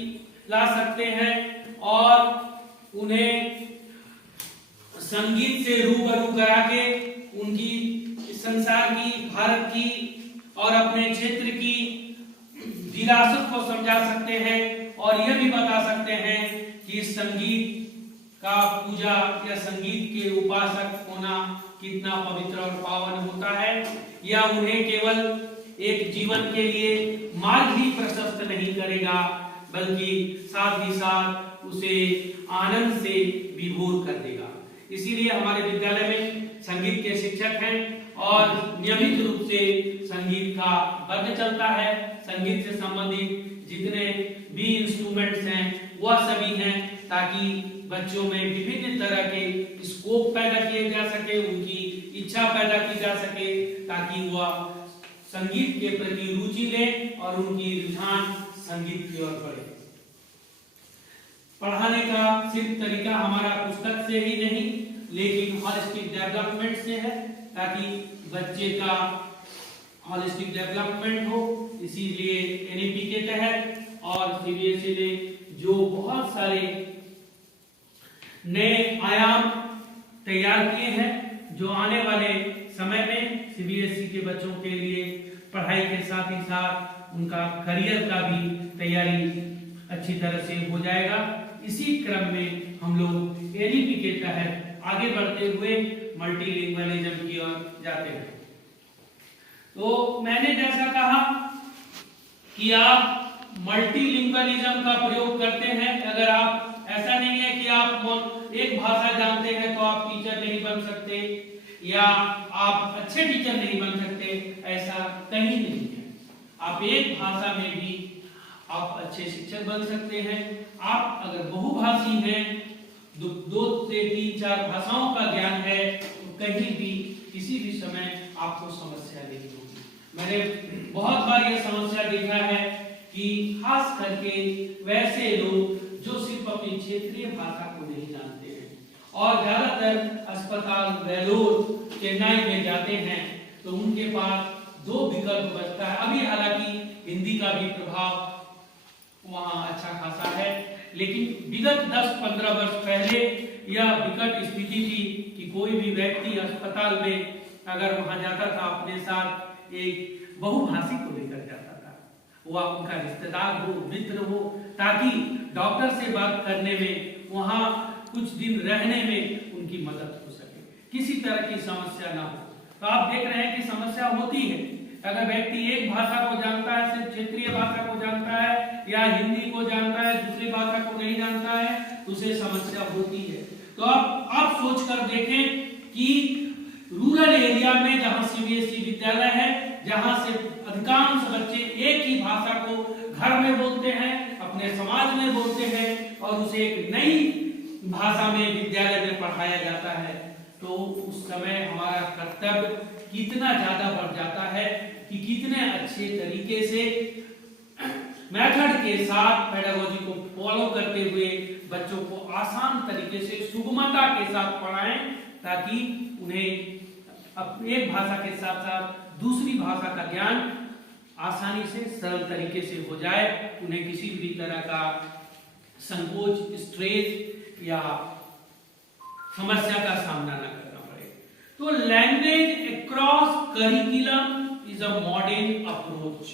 ला सकते हैं और उन्हें संगीत से रूबरू करा के उनकी संसार की, भारत की और अपने क्षेत्र की विरासत को समझा सकते हैं और यह भी बता सकते हैं कि संगीत का पूजा या संगीत के उपासक होना कितना पवित्र और पावन होता है। या उन्हें केवल एक जीवन के लिए मार्ग ही प्रशस्त नहीं करेगा बल्कि साथ ही साथ उसे आनंद से विभोर कर देगा। इसीलिए हमारे विद्यालय में संगीत के शिक्षक हैं और नियमित रूप से संगीत का वर्ग चलता है। संगीत से संबंधित जितने भी इंस्ट्रूमेंट्स हैं वह सभी हैं ताकि बच्चों में विभिन्न तरह के स्कोप पैदा किए जा सके, उनकी इच्छा पैदा की जा सके ताकि वह संगीत के प्रति रुचि लें और उनकी रुझान संगीत की ओर बढ़े। पढ़ाने का सिर्फ तरीका हमारा पुस्तक से ही नहीं लेकिन हॉलिस्टिक डेवलपमेंट से है ताकि बच्चे का हॉलिस्टिक डेवलपमेंट हो। इसीलिए एनईपी के तहत और सीबीएसई ने जो बहुत सारे नए आयाम तैयार किए हैं जो आने वाले समय में सीबीएसई के बच्चों के लिए पढ़ाई के साथ ही साथ उनका करियर का भी तैयारी अच्छी तरह से हो जाएगा। इसी क्रम में हम लोग एनईपी के तहत आगे बढ़ते हुए मल्टीलिंगुअलिज्म की ओर जाते हैं। तो मैंने जैसा कहा कि आप मल्टीलिंगुअलिज्म का प्रयोग करते हैं। अगर आप ऐसा नहीं है कि आप एक भाषा जानते हैं तो आप टीचर नहीं बन सकते या आप अच्छे टीचर नहीं बन सकते, ऐसा कहीं नहीं है। आप एक भाषा में भी आप अच्छे शिक्षक बन सकते हैं। आप अगर बहुभाषी हैं, 2 से 3 4 भाषाओं का ज्ञान है तो कहीं भी किसी भी समय आपको समस्या नहीं होगी। मैंने बहुत बार यह समस्या देखा है कि खास करके वैसे लोग जो सिर्फ अपनी क्षेत्रीय भाषा को नहीं जानते हैं और ज्यादातर अस्पताल वेलोर चेन्नई में जाते हैं तो उनके पास 2 विकल्प बचता है। अभी हालांकि हिंदी का भी प्रभाव वहाँ अच्छा खासा है लेकिन विगत 10-15 वर्ष पहले यह विकट स्थिति थी कि कोई भी व्यक्ति अस्पताल में अगर वहां जाता था अपने साथ एक बहुभाषी को लेकर जाता था, वह उनका रिश्तेदार हो, मित्र हो, ताकि डॉक्टर से बात करने में, वहां कुछ दिन रहने में उनकी मदद हो सके, किसी तरह की समस्या ना हो। तो आप देख रहे हैं कि समस्या होती है। अगर व्यक्ति एक भाषा को जानता है, सिर्फ क्षेत्रीय भाषा को जानता है या हिंदी को जानता है, दूसरी भाषा को नहीं जानता है, उसे समस्या होती है। तो आप सोच कर देखें कि रूरल एरिया में जहां सीबीएसई विद्यालय है, जहां से अधिकांश बच्चे एक ही भाषा को घर में बोलते हैं, अपने समाज में बोलते हैं और उसे एक नई भाषा में विद्यालय में पढ़ाया जाता है, तो उस समय हमारा कर्तव्य कितना ज्यादा बढ़ जाता है कि कितने अच्छे तरीके से मेथड के साथ पेडागोजी को फॉलो करते हुए बच्चों को आसान तरीके से सुगमता के साथ पढ़ाएं, ताकि उन्हें एक भाषा के साथ साथ दूसरी भाषा का ज्ञान आसानी से सरल तरीके से हो जाए, उन्हें किसी भी तरह का संकोच, स्ट्रेस या समस्या का सामना न करना पड़े। तो language across curriculum is a modern approach.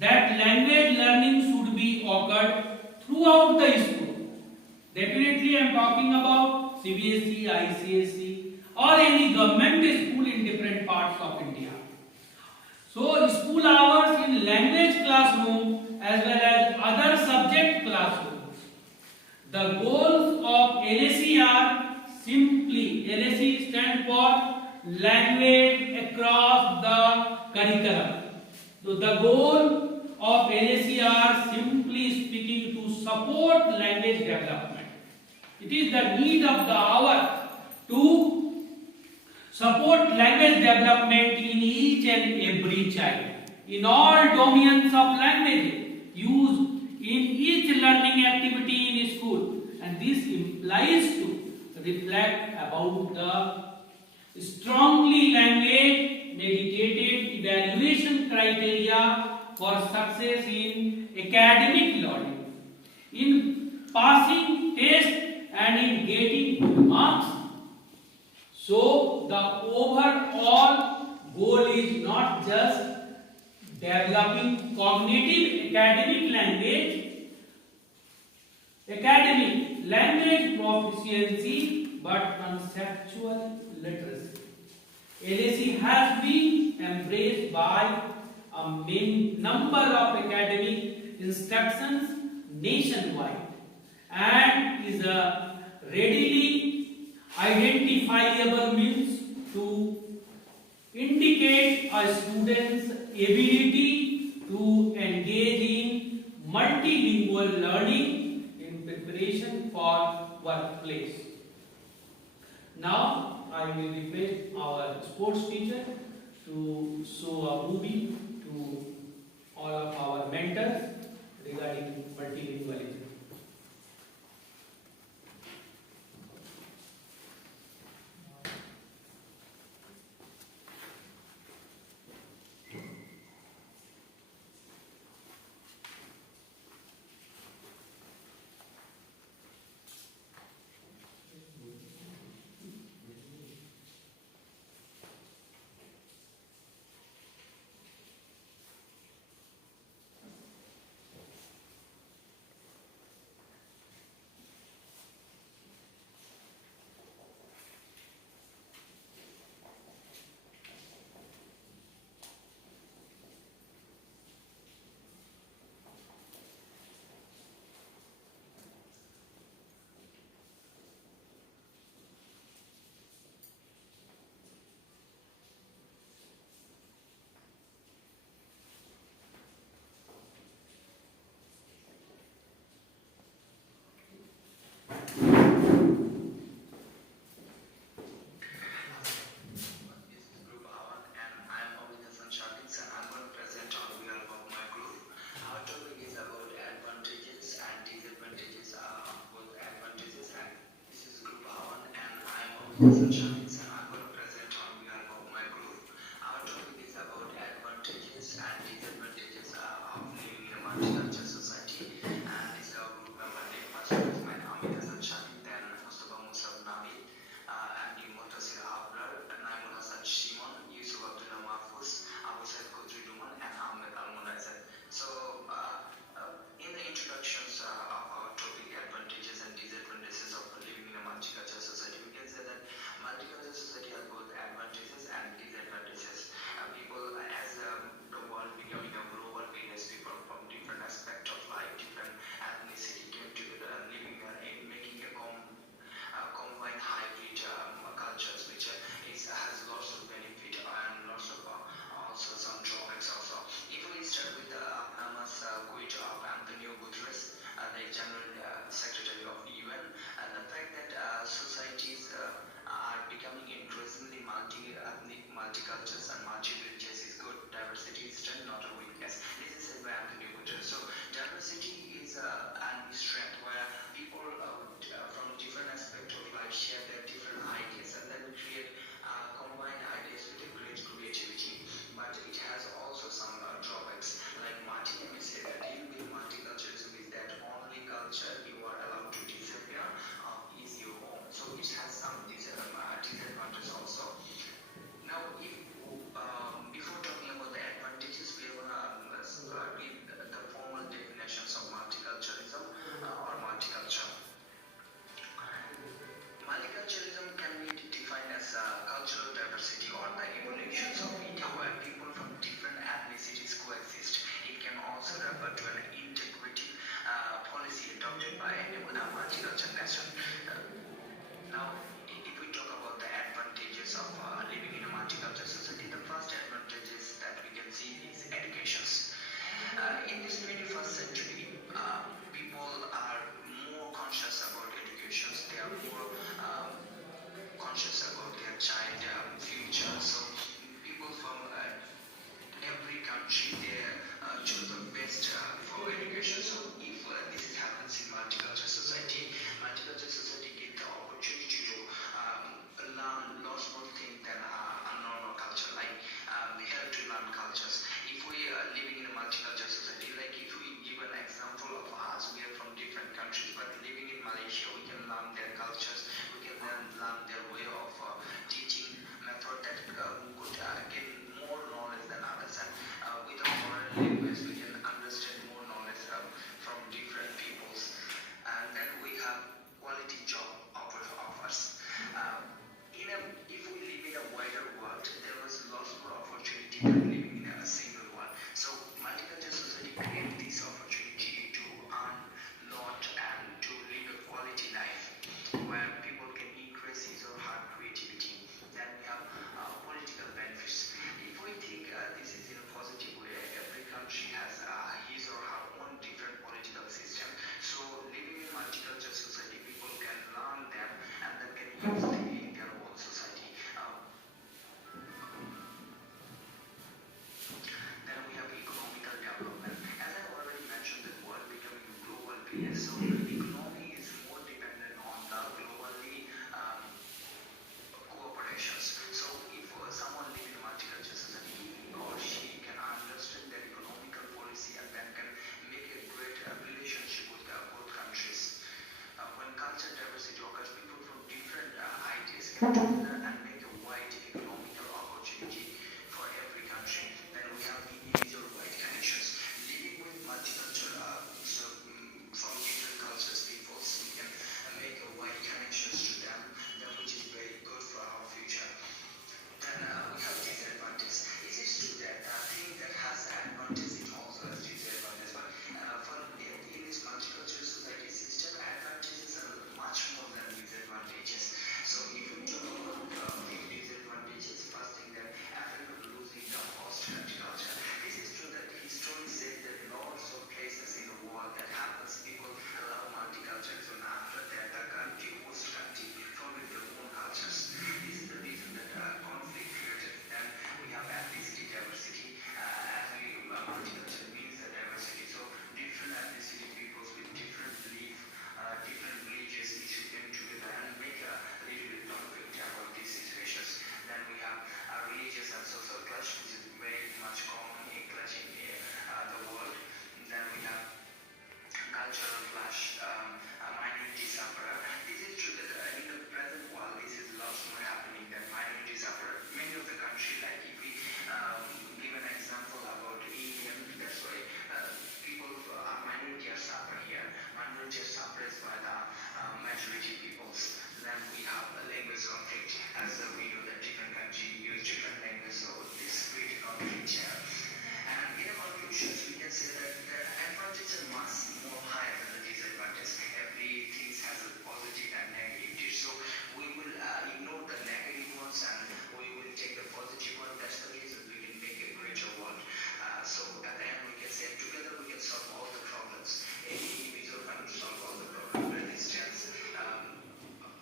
That language learning should be occurred throughout the school. Definitely I am talking about CBSE, ICSE or any government school in different parts of India. So school hours in language classroom as well as other subject classrooms. The goals of LAC are simply, LAC stands for language across the curriculum. So the goal of LAC are simply speaking to support language development. It is the need of the hour to support language development in each and every child, in all domains of language used in each learning activity in school, and this implies to reflect about the strongly language mediated evaluation criteria for success in academic learning, in passing tests and in getting good marks. So the overall goal is not just developing cognitive academic language proficiency, but conceptual literacy. LAC has been embraced by a number of academic institutions nationwide and is a readily identifiable means to indicate a student's ability to engage in multilingual learning in preparation for workplace. Now I will request our sports teacher to show a movie to all of our mentors regarding multilingualism. Sunshine, and I'm going to present on behalf of my group. Our topic is about advantages and disadvantages of living in a multicultural society. And this is our group member name. First is my Amita Sunshine, then Mustafa Musab Nabi, and Mutasir Abrar, Naimul Hassan Shimon, Yusuf Abdullah Mahfuz, Abu Said Qudri Duman, and Ahmed Al Munazir. So, in the introductions of our topic, advantages and disadvantages of living in a multicultural society, we can say that multicultural and make a wide economical opportunity for every country. Then we have individual wide connections. Living with multicultural, from different cultures, peoples, we can make a wide connections to them, which is very good for our future. Then we have disadvantages. It is true that thing that has advantage, it also has disadvantages. But in this multicultural society system, advantages are much more than disadvantages. So if we talk about disadvantages, first thing that Africa losing the host country culture. This is true that history says that lots of places in the world that happens, people allow multiculturalism after that the country, host country, forget their own cultures. This is the reason that conflict created. And we have ethnicity diversity. As we multicultural means the diversity. So different ethnicity peoples with different belief, different religious issues came together and make a little bit conflict about these situations. Then we have a religious and social clash, which is very much common in clashing the world. Then we have cultural clash, minority suffer. This is true that in the present world, this is lots more happening that minority suffer. Many of the countries, like if we give an example about India, that's why people, minority are suffer here. Minority are suppressed by the majority peoples. Then we have a language conflict, as we know that different countries use different language, so this creates conflict here. And in a conclusion, we can say that the advantage is much more higher than the disadvantage. Everything has a positive and negative. So we will ignore the negative ones and we will take the positive one. That's the reason we can make a greater world. So at the end, we can say together we can solve all the problems. Any individual can solve all the problems. Resistance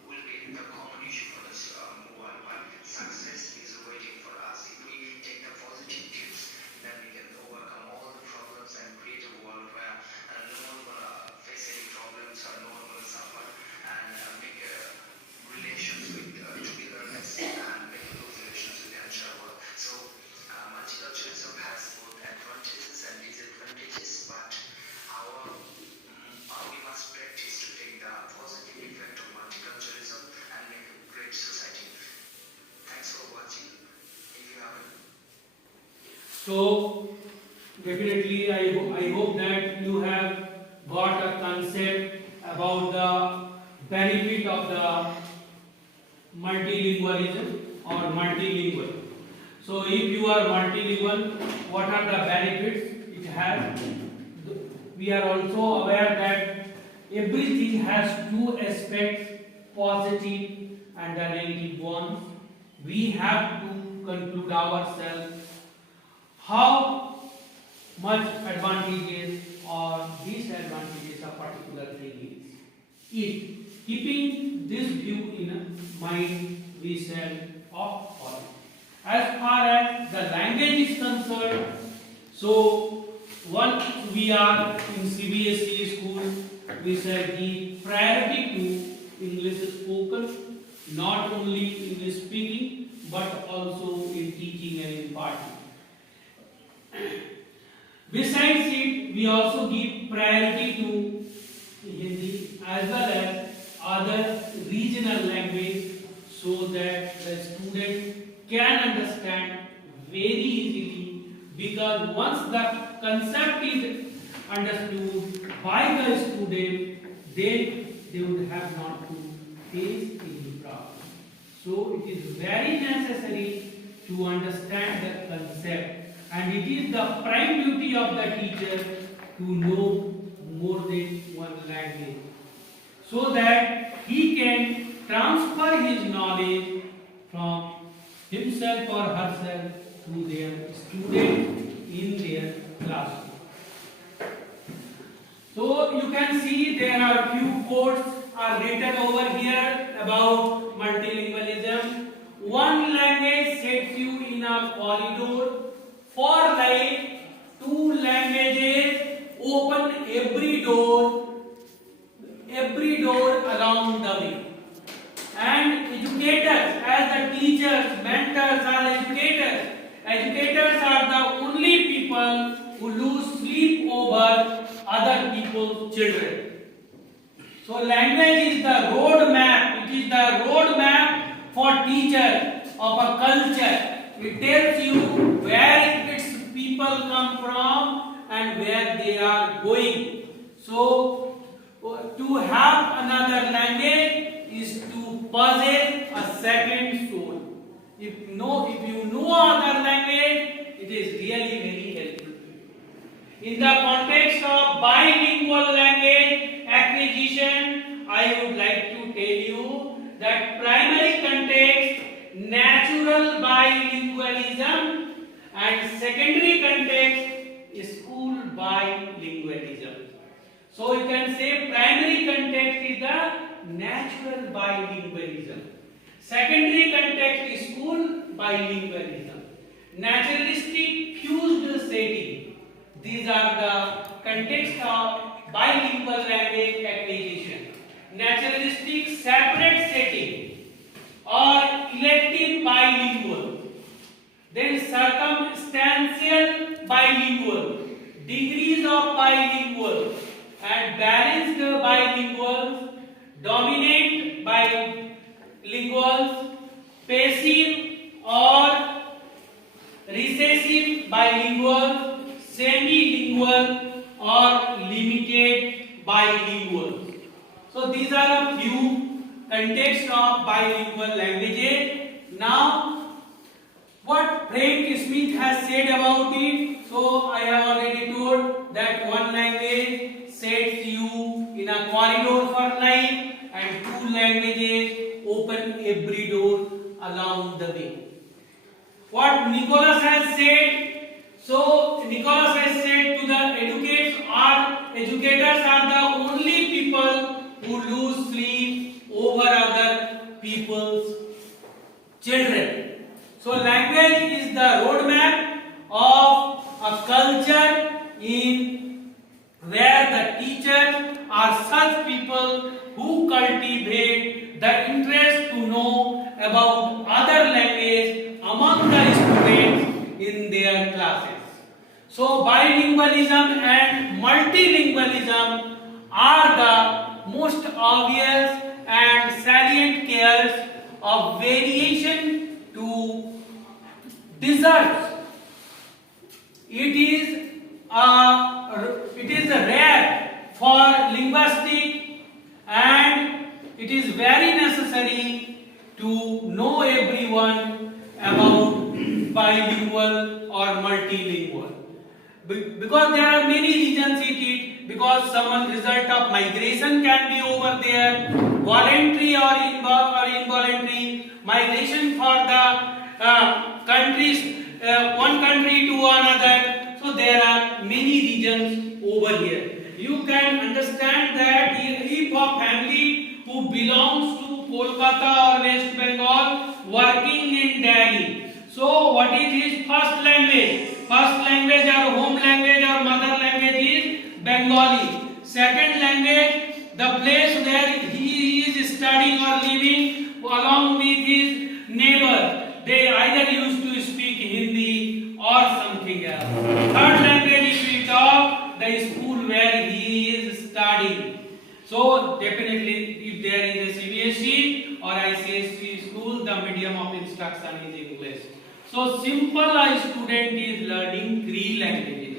will be the common issue for us world. But success is waiting for us. If we take the positive tips, then we can overcome all the problems and create a world where no one will face any problems or no one will suffer, and make relations with togetherness and make those relations with the entire world. So multiculturalism has both advantages and disadvantages, but we must practice to take the positive effect of multiculturalism and make a great society. Thanks for watching. If you have any. So definitely I hope that you have got a concept about the benefit of the multilingualism or multilingual. So if you are multilingual, what are the benefits it has? We are also aware that everything has two aspects, positive and the negative ones. We have to conclude ourselves how much advantages or disadvantages a particular thing is. If keeping this view in mind, we shall opt for it. As far as the language is concerned, so once we are in CBSE school, we shall give priority to English spoken, not only English speaking, but also in teaching and imparting. Besides it, we also give priority to Hindi as well as other regional language so that the student can understand very easily, because once the concept is understood by the student, then they would have not to face any problem. So it is very necessary to understand the concept, and it is the prime duty of the teacher to know more than one language, so that he can transfer his knowledge from himself or herself to their student in their classroom. So you can see there are few quotes are written over here about multilingualism. One language sets you in a corridor. For life, two languages open every door along the way. And educators, as the teachers, mentors are educators. Educators are the only people who lose sleep over other people's children. So language is the road map. It is the road map for teacher of a culture. It tells you where its people come from and where they are going. So to have another language is to possess a second soul. If you know other language, it is really very helpful to you. In the context of bilingual language acquisition, I would like to tell you that primary context natural bilingualism and secondary context school bilingualism. So you can say primary context is the natural bilingualism. Secondary context is school bilingualism. Naturalistic fused setting. These are the context of bilingual language acquisition. Naturalistic separate setting or elective bilingual. Then circumstantial bilingual. Degrees of bilingual and balanced bilinguals, dominant bilinguals, passive or recessive bilingual, semi-lingual or limited bilingual. So these are a few contexts of bilingual languages. Now, what Frank Smith has said about it, so I have already told that one language sets you in a corridor for life and two languages open every door along the way. What Nicholas has said, so Nicholas has said to the educators are the only people who lose sleep over other people's children. So language is the roadmap of a culture in where the teachers are such people who cultivate the interest to know about other language among the students in their classes. So bilingualism and multilingualism are the most obvious and salient cares of variation to deserts. It is rare for linguistic and it is very necessary to know everyone about bilingual or multilingual. Because there are many reasons in it, because some result of migration can be over there, voluntary or involuntary migration for the countries, one country to another. So there are many regions over here. You can understand that if a family who belongs to Kolkata or West Bengal working in Delhi, so what is his first language? First language or home language or mother language is Bengali. Second language, the place where he is studying or living along with his neighbor, they either used to speak Hindi or something else. Third language, if we talk, the school where he is studying. So definitely if there is a CBSE or ICSE school, the medium of instruction is English. So simple, a student is learning 3 languages.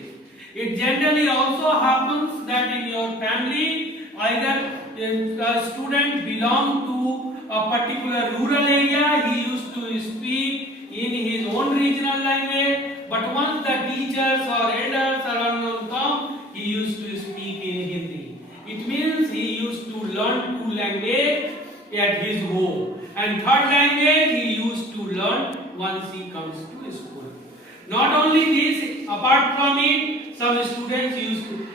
It generally also happens that in your family, either a student belong to a particular rural area, he used to speak in his own regional language, but once the teachers or elders or unknown come, he used to speak in Hindi. It means he used to learn 2 languages at his home, and third language he used to learn once he comes to school. Not only this, apart from it, some students used to,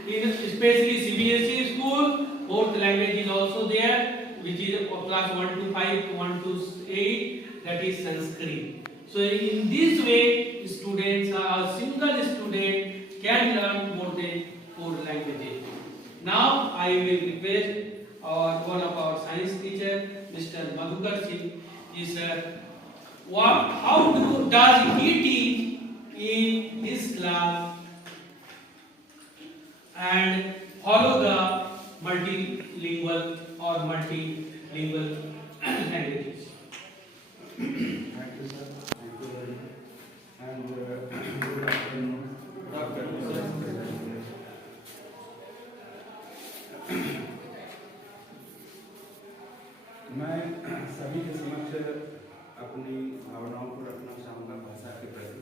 especially CBSE school, 4th language is also there, which is class 1 to 5, 1 to 8, that is Sanskrit. So in this way, students, a single student can learn more than 4 languages. Now I will request one of our science teacher, Mr. Madhukar Singh, is how does he teach in his class and follow the multilingual or multilingual languages. Thank you, sir. Thank you very much. And good afternoon. मैं सभी के समक्ष अपनी भावनाओं को रखना चाहूँगा भाषा के प्रति।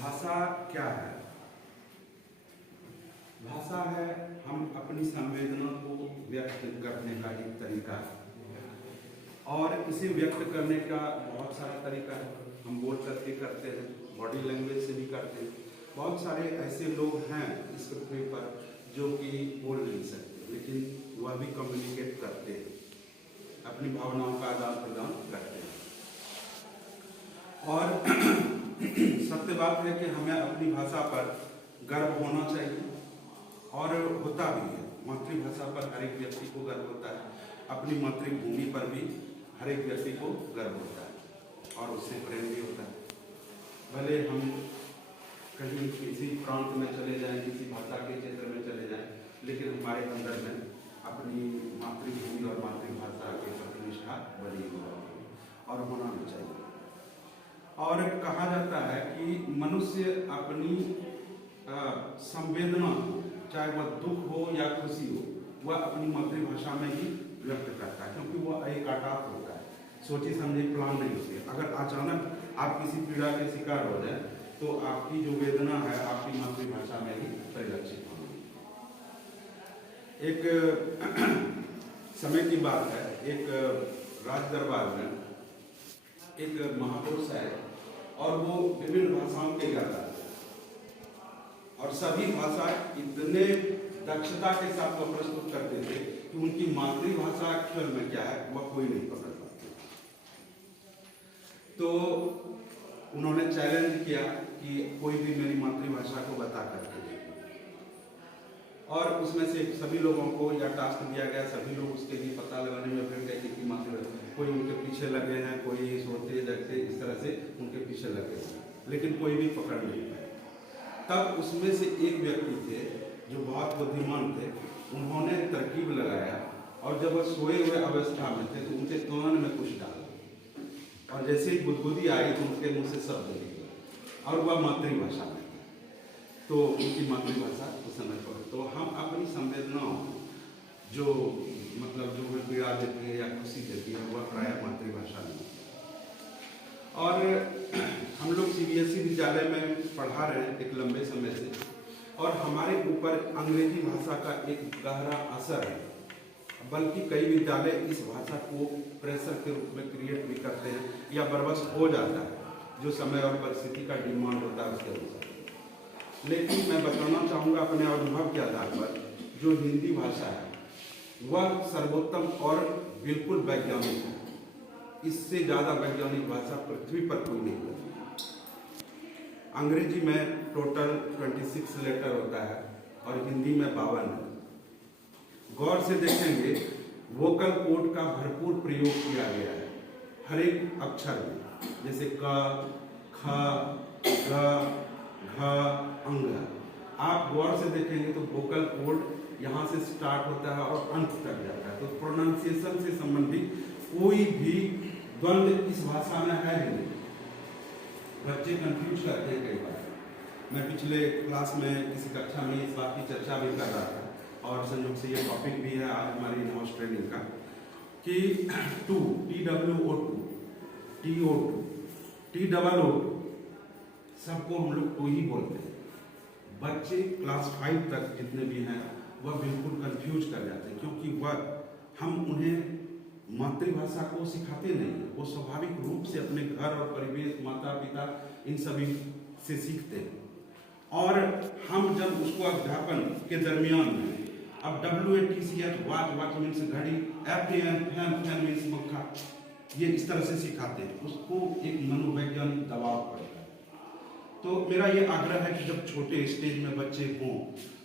भाषा क्या है? भाषा है हम अपनी संवेदना को व्यक्त करने का एक तरीका है, और इसे व्यक्त करने का बहुत सारा तरीका है। हम बोल करके करते हैं, बॉडी लैंग्वेज से भी करते हैं। बहुत सारे ऐसे लोग हैं इस पृथ्वी पर जो कि बोल नहीं सकते, लेकिन वह भी कम्युनिकेट करते हैं, अपनी भावनाओं का आदान प्रदान करते हैं। और सत्य बात है कि हमें अपनी भाषा पर गर्व होना चाहिए, और होता भी है। मातृभाषा पर हर एक व्यक्ति को गर्व होता है, अपनी मातृभूमि पर भी हर एक व्यक्ति को गर्व होता है, और उससे प्रेम भी होता है। भले हम कहीं किसी प्रांत में चले जाएं, किसी भाषा के क्षेत्र में चले जाएं, लेकिन हमारे अंदर में अपनी मातृभूमि और मातृभाषा के प्रति निष्ठा बनी हुई और होना भी चाहिए। और कहा जाता है कि मनुष्य अपनी संवेदना, चाहे वह दुख हो या खुशी हो, वह अपनी मातृभाषा में ही व्यक्त करता है, क्योंकि वह एक आटाप होता है, सोची समझी प्लान नहीं होती है। अगर अचानक आप किसी पीड़ा के शिकार हो जाए तो आपकी जो वेदना है आपकी मातृभाषा में ही परिलक्षित होगी। एक समय की बात है, एक राज दरबार में एक महापुरुष है, और वो विभिन्न भाषाओं के ज्ञाता है, और सभी भाषा इतने दक्षता के साथ वो प्रस्तुत करते थे कि उनकी मातृभाषा अक्षर में क्या है वह कोई नहीं पकड़ पाते। तो उन्होंने चैलेंज किया कि कोई भी मेरी मातृभाषा को बता करके देखे, और उसमें से सभी लोगों को यह टास्क दिया गया। सभी लोग उसके लिए पता लगाने में फिर गए कि मातृभाषा, कोई उनके पीछे लगे हैं, कोई सोते जगते इस तरह से उनके पीछे लगे हैं, लेकिन कोई भी पकड़ नहीं पाया। तब उसमें से एक व्यक्ति थे जो बहुत बुद्धिमान थे, उन्होंने तरकीब लगाया, और जब वह सोए हुए अवस्था में थे तो उनके कान में कुछ डाला, और जैसे ही बुदबुदी आई तो उनके मुंह से शब्द निकला, और वह मातृभाषा में थी। तो उनकी मातृभाषा उस समय पर, तो हम अपनी संवेदनाओं जो मतलब जो हमें पीड़ा देती है या खुशी देती है वह प्रायः मातृभाषा में। और हम लोग CBSE विद्यालय में पढ़ा रहे हैं एक लंबे समय से, और हमारे ऊपर अंग्रेजी भाषा का एक गहरा असर है, बल्कि कई विद्यालय इस भाषा को प्रेशर के रूप में क्रिएट भी करते हैं या बर्बस हो जाता है, जो समय और परिस्थिति का डिमांड होता है उसके अनुसार। लेकिन मैं बताना चाहूँगा अपने अनुभव के आधार पर, जो हिंदी भाषा है वह सर्वोत्तम और बिल्कुल वैज्ञानिक है। इससे ज़्यादा वैज्ञानिक भाषा पृथ्वी पर कोई नहीं है। अंग्रेजी में टोटल 26 लेटर होता है और हिंदी में 52 है। गौर से देखेंगे वोकल कोड का भरपूर प्रयोग किया गया है हर एक अक्षर में, जैसे क, ख, ग, घ, अंग। आप गौर से देखेंगे तो वोकल कोड यहाँ से स्टार्ट होता है और अंत तक जाता है। तो प्रोनाउंसिएशन से संबंधित कोई भी द्वंद्व इस भाषा में है ही नहीं। बच्चे कंफ्यूज करते हैं कई बार। मैं पिछले क्लास में किसी कक्षा में इस बात की चर्चा भी कर रहा था, और संयोग से ये टॉपिक भी है आज हमारी इन-हाउस ट्रेनिंग का, कि टू, TWO2, TO2, TOO2 सबको हम लोग टू ही बोलते हैं। बच्चे क्लास 5 तक जितने भी हैं वह बिल्कुल कंफ्यूज कर जाते हैं, क्योंकि वह हम उन्हें मातृभाषा को सिखाते नहीं। वो स्वाभाविक रूप से अपने घर और परिवेश, माता पिता, इन सभी से सीखते हैं। और हम जब उसको अध्यापन के दरमियान में अब WATCH वाच मीन्स घड़ी, फैन मीन्स पंखा, ये इस तरह से सिखाते हैं, उसको एक मनोवैज्ञानिक दबाव पड़ता है। तो मेरा ये आग्रह है कि जब छोटे स्टेज में बच्चे हों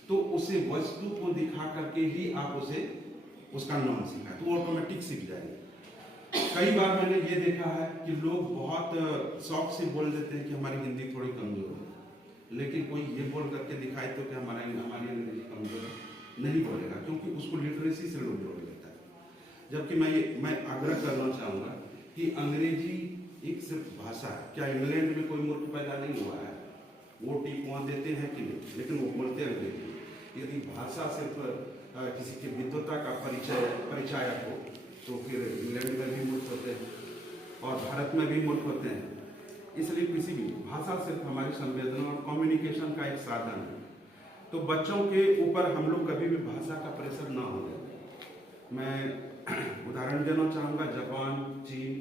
तो उसे वस्तु को दिखा करके ही आप उसे उसका नाम सिखाएं, तो वो ऑटोमेटिक सीख जाएगी। कई बार मैंने ये देखा है कि लोग बहुत शौक से बोल देते हैं कि हमारी हिंदी थोड़ी कमजोर है, लेकिन कोई ये बोल करके दिखाए तो कि हमारी अंग्रेजी कमजोर है, नहीं बोलेगा, क्योंकि उसको लिटरेसी से लोग जोड़ लेता है। जबकि मैं आग्रह करना चाहूँगा कि अंग्रेजी एक सिर्फ भाषा है। क्या इंग्लैंड में कोई मूर्ख पैदा नहीं हुआ है? वो टिप वहाँ देते हैं कि नहीं, लेकिन वो बोलते हैं अंग्रेजी। यदि भाषा सिर्फ किसी की विद्वता का परिचायक हो तो फिर इंग्लैंड में भी मूर्ख होते हैं और भारत में भी मूर्ख होते हैं। इसलिए किसी भी भाषा सिर्फ हमारी संवेदना और कम्युनिकेशन का एक साधन है। तो बच्चों के ऊपर हम लोग कभी भी भाषा का प्रेशर ना हो जाए। मैं उदाहरण देना चाहूँगा जापान, चीन,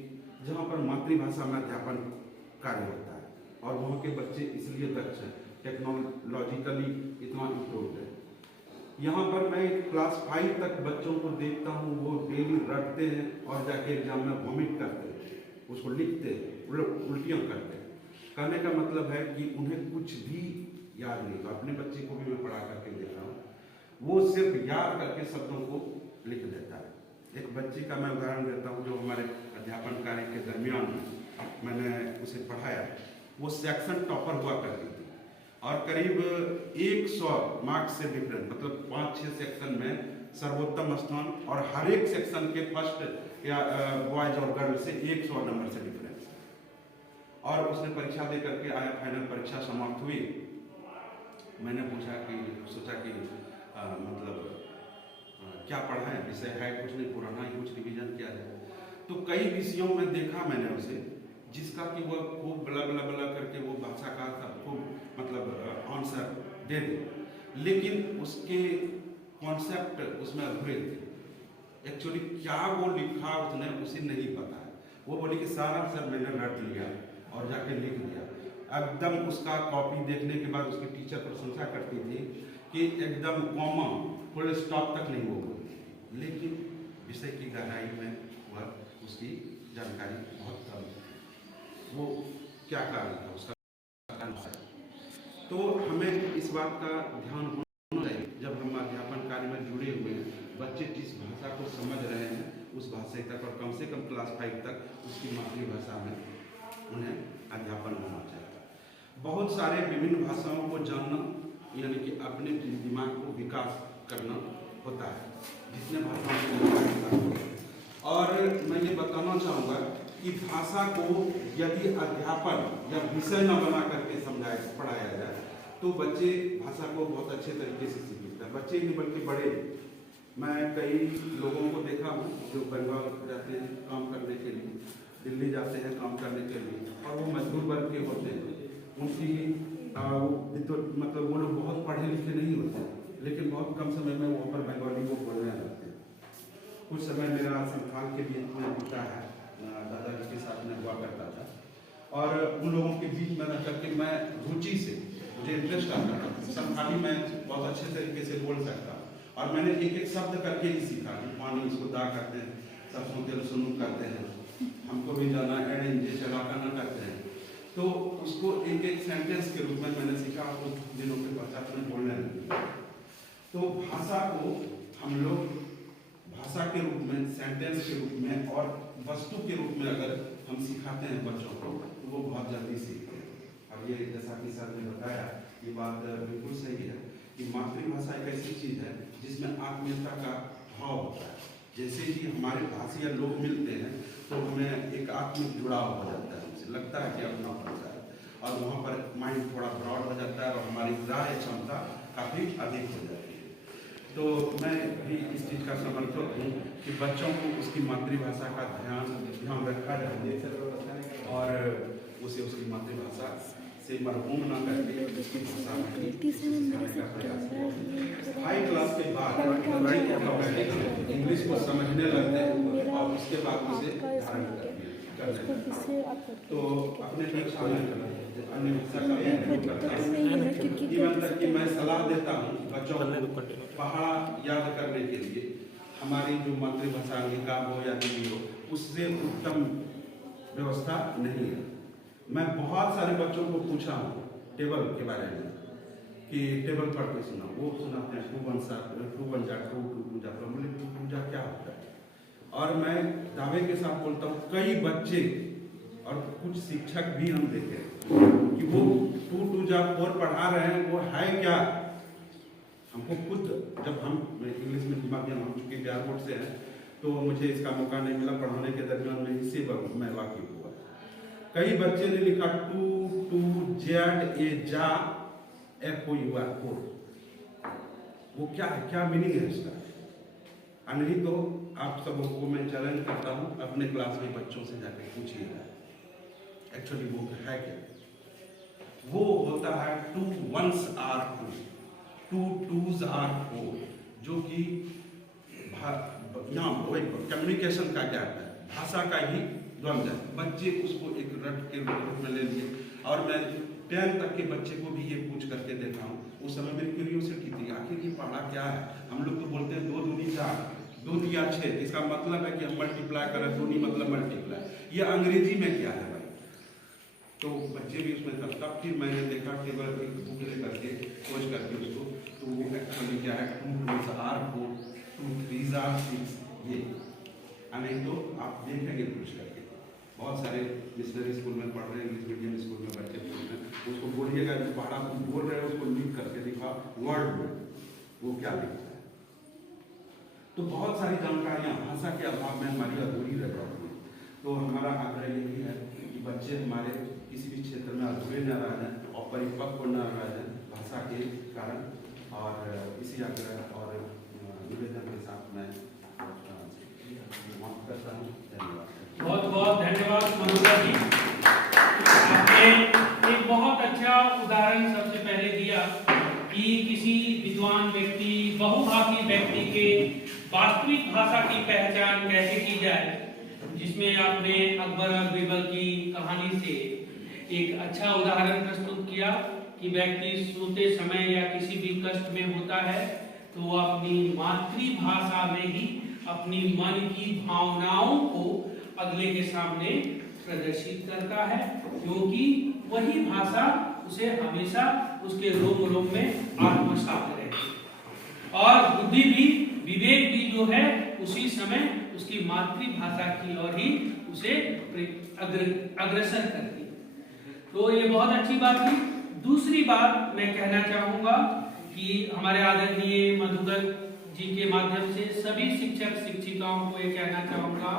जहाँ पर मातृभाषा में अध्यापन कार्य होता है और वहाँ के बच्चे इसलिए दक्ष हैं, टेक्नोलॉजिकली इतना इम्प्रूव है। यहाँ पर मैं क्लास 5 तक बच्चों को देखता हूँ, वो डेली रटते हैं और जाके एग्जाम में वॉमिट करते हैं, उसको लिखते हैं, उल्टियाँ करते हैं। कहने का मतलब है कि उन्हें कुछ भी याद नहीं। तो अपने बच्चे को भी मैं पढ़ा करके देख रहा हूँ, वो सिर्फ याद करके शब्दों को लिख देता है। एक बच्ची का मैं उदाहरण देता हूँ जो हमारे अध्यापन कार्य के दरमियान मैंने उसे पढ़ाया। वो सेक्शन टॉपर हुआ करती थी और करीब 100 मार्क्स से डिफरेंस, मतलब 5-6 सेक्शन में सर्वोत्तम स्थान और हर एक सेक्शन के फर्स्ट या बॉयज और गर्ल से 100 नंबर से डिफरेंस। और उसने परीक्षा दे करके आया, फाइनल परीक्षा समाप्त हुई। मैंने सोचा कि क्या पढ़ा है, विषय है कुछ नहीं, पुराना ही कुछ रिवीजन किया जाए। तो कई विषयों में देखा मैंने उसे, जिसका कि वह खूब बला बला बला करके वो भाषा का सब खूब आंसर दे दे, लेकिन उसके कॉन्सेप्ट उसमें अधूरे थे। एक्चुअली क्या वो लिखा उसने उसे नहीं पता है। वो बोली कि सारा सर मैंने रट लिया और जाके लिख दिया। एकदम उसका कॉपी देखने के बाद उसकी टीचर प्रशंसा करती थी कि एकदम कॉमा फुल स्टॉप तक नहीं वो बोलती, लेकिन विषय की गहराई में वह उसकी जानकारी बहुत कम थी। वो क्या कारण था उसका कारण था। तो हमें इस बात का ध्यान होना चाहिए जब हम अध्यापन कार्य में जुड़े हुए हैं, बच्चे जिस भाषा को समझ रहे हैं उस भाषा तक और कम से कम क्लास 5 तक उसकी मातृभाषा में उन्हें अध्यापन होना चाहिए। बहुत सारे विभिन्न भाषाओं को जानना यानी कि अपने दिमाग को विकास करना होता है, जितने भाषाओं को। और मैं ये बताना चाहूँगा कि भाषा को यदि अध्यापन या विषय न बना करके पढ़ाया जाए तो बच्चे भाषा को बहुत अच्छे तरीके से सीख लेते हैं। बच्चे नहीं बल्कि बड़े। मैं कई लोगों को देखा हूँ जो बंगाल जाते हैं काम करने के लिए, दिल्ली जाते हैं काम करने के लिए, और वो मजदूर वर्ग के होते हैं। उनकी मतलब वो लोग बहुत पढ़े लिखे नहीं होते, लेकिन बहुत कम समय में वहाँ पर बंगाली वो बोलने लगते हैं। कुछ समय मेरा संथाल के बीच में बीता है, दादाजी के साथ में हुआ करता था, और उन लोगों के बीच में रह करके मैं रुचि से, मुझे इंटरेस्ट आता था, संथाली में बहुत अच्छे तरीके से बोल सकता, और मैंने एक एक शब्द करके ही सीखा कि पानी इसको दा करते हैं, सरसों तेल सुनू करते हैं, हमको भी जाना एड़ इंजे चलाका ना करते हैं। तो उसको एक एक सेंटेंस के रूप में मैंने सीखा, कुछ दिनों के पश्चात में बोलने लगी। तो भाषा को हम लोग भाषा के रूप में, सेंटेंस के रूप में और वस्तु के रूप में अगर हम सिखाते हैं बच्चों को तो वो बहुत जल्दी सीखते हैं। और ये जैसा कि सर ने बताया, ये बात बिल्कुल सही है कि मातृभाषा एक ऐसी चीज़ है जिसमें आत्मीयता का भाव होता है। जैसे ही हमारे भाषीय लोग मिलते हैं तो हमें एक आत्मिक जुड़ाव हो जाता है, उनसे लगता है कि अपना पड़ता है, और वहाँ पर माइंड थोड़ा ब्रॉड हो जाता है और हमारी ग्राह्य क्षमता काफ़ी अधिक हो जाती है। तो मैं भी इस चीज़ का समर्थक हूँ कि बच्चों को उसकी मातृभाषा का ध्यान रखा जाए और उसे उसकी मातृभाषा से मरहूम ना करके उसकी भाषा में हाई क्लास के बाद इंग्लिश को समझने लगते हैं और उसके बाद उसे धारण करते हैं। तो अपने कक्षा में अन्य भाषा का इवन तक कि मैं सलाह देता हूँ बच्चों को पहाड़ा याद करने के लिए हमारी जो मातृभाषा अंगिका हो या नहीं हो, उससे उत्तम व्यवस्था नहीं है। मैं बहुत सारे बच्चों को पूछा हूँ टेबल के बारे में कि टेबल पढ़ के सुना, वो सुनाते हैं 2 1 2 2 जा 2 2 जा, बोले 2 जा क्या होता है। और मैं दावे के साथ बोलता हूँ कई बच्चे और कुछ शिक्षक भी हम देखे कि वो 2 2 जा 4 पढ़ा रहे हैं, वो है क्या। हमको खुद जब हम इंग्लिश में माध्यम हम चूँकि बिहार बोर्ड से हैं तो मुझे इसका मौका नहीं मिला, पढ़ाने के दरमियान में इसी मैं वाकिफ हुआ। कई बच्चे ने लिखा टू जेड ए जा FOUR, वो क्या है, क्या मीनिंग है इसका? नहीं तो आप सबों को मैं चैलेंज करता हूँ, अपने क्लास में बच्चों से जाकर पूछिएगा एक्चुअली वो है क्या। वो होता है 2 1s are 2, 2 2s are 4, जो कि यहाँ वही कम्युनिकेशन का गैप है, भाषा का ही द्वंद्व है। बच्चे उसको एक रट के रूप में ले लिए, और मैं 10 तक के बच्चे को भी ये पूछ करके देखा हूँ। उस समय मेरी क्यूरियोसिटी थी, आखिर ये पढ़ा क्या है। हम लोग तो बोलते हैं 2 दूनी 4, 2 तिया 6, इसका मतलब है कि हम मल्टीप्लाई करें, दूनी मतलब मल्टीप्लाई। ये अंग्रेजी में क्या है भाई? तो बच्चे भी उसमें तब फिर मैंने देखा केवल एक बुक ले करके खोज करके उसको, तो वो एक्चुअली क्या है 2 2s are 4, 2 3s are 6, ये। नहीं तो आप देखेंगे पूछ करके, बहुत सारे मिशनरी स्कूल में पढ़ रहे हैं, इंग्लिश मीडियम स्कूल में बच्चे पढ़ रहे हैं, उसको बोलिएगा जो पढ़ा बोल रहे हैं उसको लिख करके दिखा वर्ड में वो क्या लिखता है। तो बहुत सारी जानकारियाँ भाषा के अभाव में हमारी अधूरी रह जाती है। तो हमारा आग्रह यही है कि बच्चे हमारे किसी भी क्षेत्र में अधूरे न रह जाएं और परिपक्व न रह जाएं भाषा के कारण। और इसी आग्रह और निवेदन के साथ मैं समाप्त करता हूँ। धन्यवाद। बहुत बहुत धन्यवाद मधुकर जी, आपने एक बहुत अच्छा उदाहरण सबसे पहले दिया कि किसी विद्वान व्यक्ति, बहुभाषी व्यक्ति के वास्तविक भाषा की पहचान कैसे की जाए, जिसमें आपने अकबर और बीरबल की कहानी से एक अच्छा उदाहरण प्रस्तुत किया कि व्यक्ति सोते समय या किसी भी कष्ट में होता है तो वो अपनी मातृभाषा में ही अपनी मन की भावनाओं को अगले के सामने प्रदर्शित करता है, क्योंकि वही भाषा उसे हमेशा उसके रोम रोम में आत्मसात रहती। और बुद्धि भी, विवेक भी जो है उसी समय उसकी मातृभाषा की ओर ही उसे अग्रसर करती। तो ये बहुत अच्छी बात थी। दूसरी बात मैं कहना चाहूंगा कि हमारे आदरणीय मधुकर जी के माध्यम से सभी शिक्षक शिक्षिकाओं को ये कहना चाहूंगा,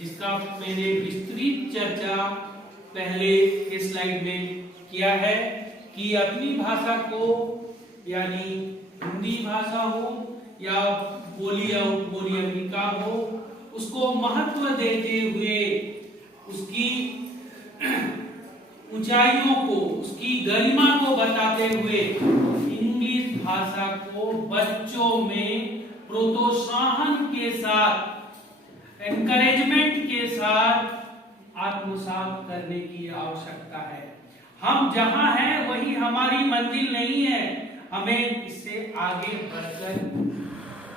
जिसका मैंने विस्तृत चर्चा पहले के स्लाइड में किया है, कि अपनी भाषा को, यानी हिंदी भाषा हो या बोली या उपबोली अंगिका हो, उसको महत्व देते हुए उसकी ऊंचाइयों को, उसकी गरिमा को बताते हुए इंग्लिश भाषा को बच्चों में प्रोत्साहन के साथ, एनकरेजमेंट के साथ आत्मसात करने की आवश्यकता है। हम जहां हैं वही हमारी मंजिल नहीं है, हमें इससे आगे बढ़कर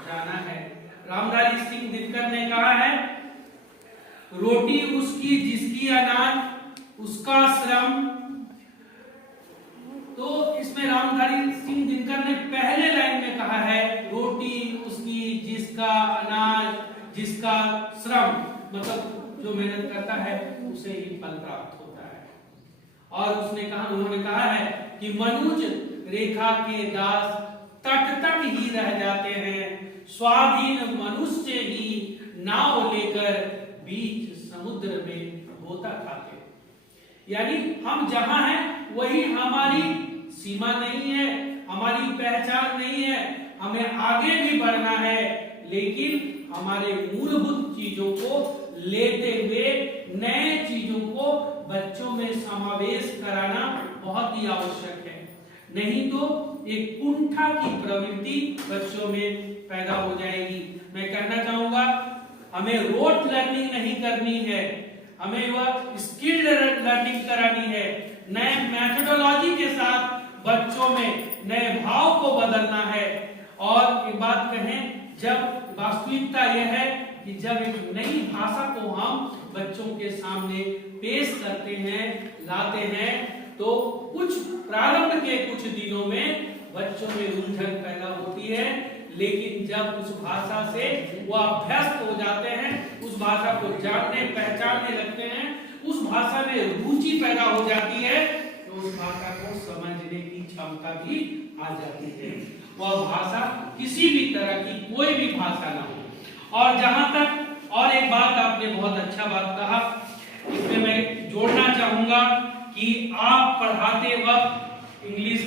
जाना है। रामधारी सिंह दिनकर ने कहा है, रोटी उसकी जिसकी अनाज उसका श्रम। तो इसमें रामधारी सिंह दिनकर ने पहले लाइन में कहा है, रोटी उसकी जिसका अनाज जिसका श्रम, मतलब जो मेहनत करता है उसे ही फल प्राप्त होता है। और उन्होंने कहा है कि मनुज रेखा के दास तट तक ही रह जाते हैं, स्वाधीन मनुष्य ही नाव लेकर बीच समुद्र में गोता खाते। यानी हम जहां हैं वही हमारी सीमा नहीं है, हमारी पहचान नहीं है, हमें आगे भी बढ़ना है, लेकिन हमारे मूलभूत चीजों को लेते हुए नए चीजों को बच्चों में समावेश कराना बहुत ही आवश्यक है। नहीं तो एक कुंठा की प्रवृत्ति बच्चों में पैदा हो जाएगी। मैं कहना चाहूंगा, हमें रोट लर्निंग नहीं करनी है, हमें वह स्किल्ड लर्निंग करानी है। नए मेथोडोलॉजी के साथ बच्चों में नए भाव को बदलना है। और एक बात कहें, जब वास्तविकता यह है कि जब एक नई भाषा को हम बच्चों के सामने पेश करते हैं, लाते हैं, तो कुछ प्रारंभ के कुछ दिनों में बच्चों में उलझन पैदा होती है, लेकिन जब उस भाषा से वो अभ्यस्त हो जाते हैं, उस भाषा को जानने पहचानने लगते हैं, उस भाषा में रुचि पैदा हो जाती है, तो उस भाषा को समझने की क्षमता भी आ जाती है। वह भाषा किसी भी तरह की कोई भी भाषा ना हो, और जहां तक और एक बात आपने बहुत अच्छा बात कहा, इसमें मैं जोड़ना चाहूंगा कि आप पढ़ाते वक्त इंग्लिश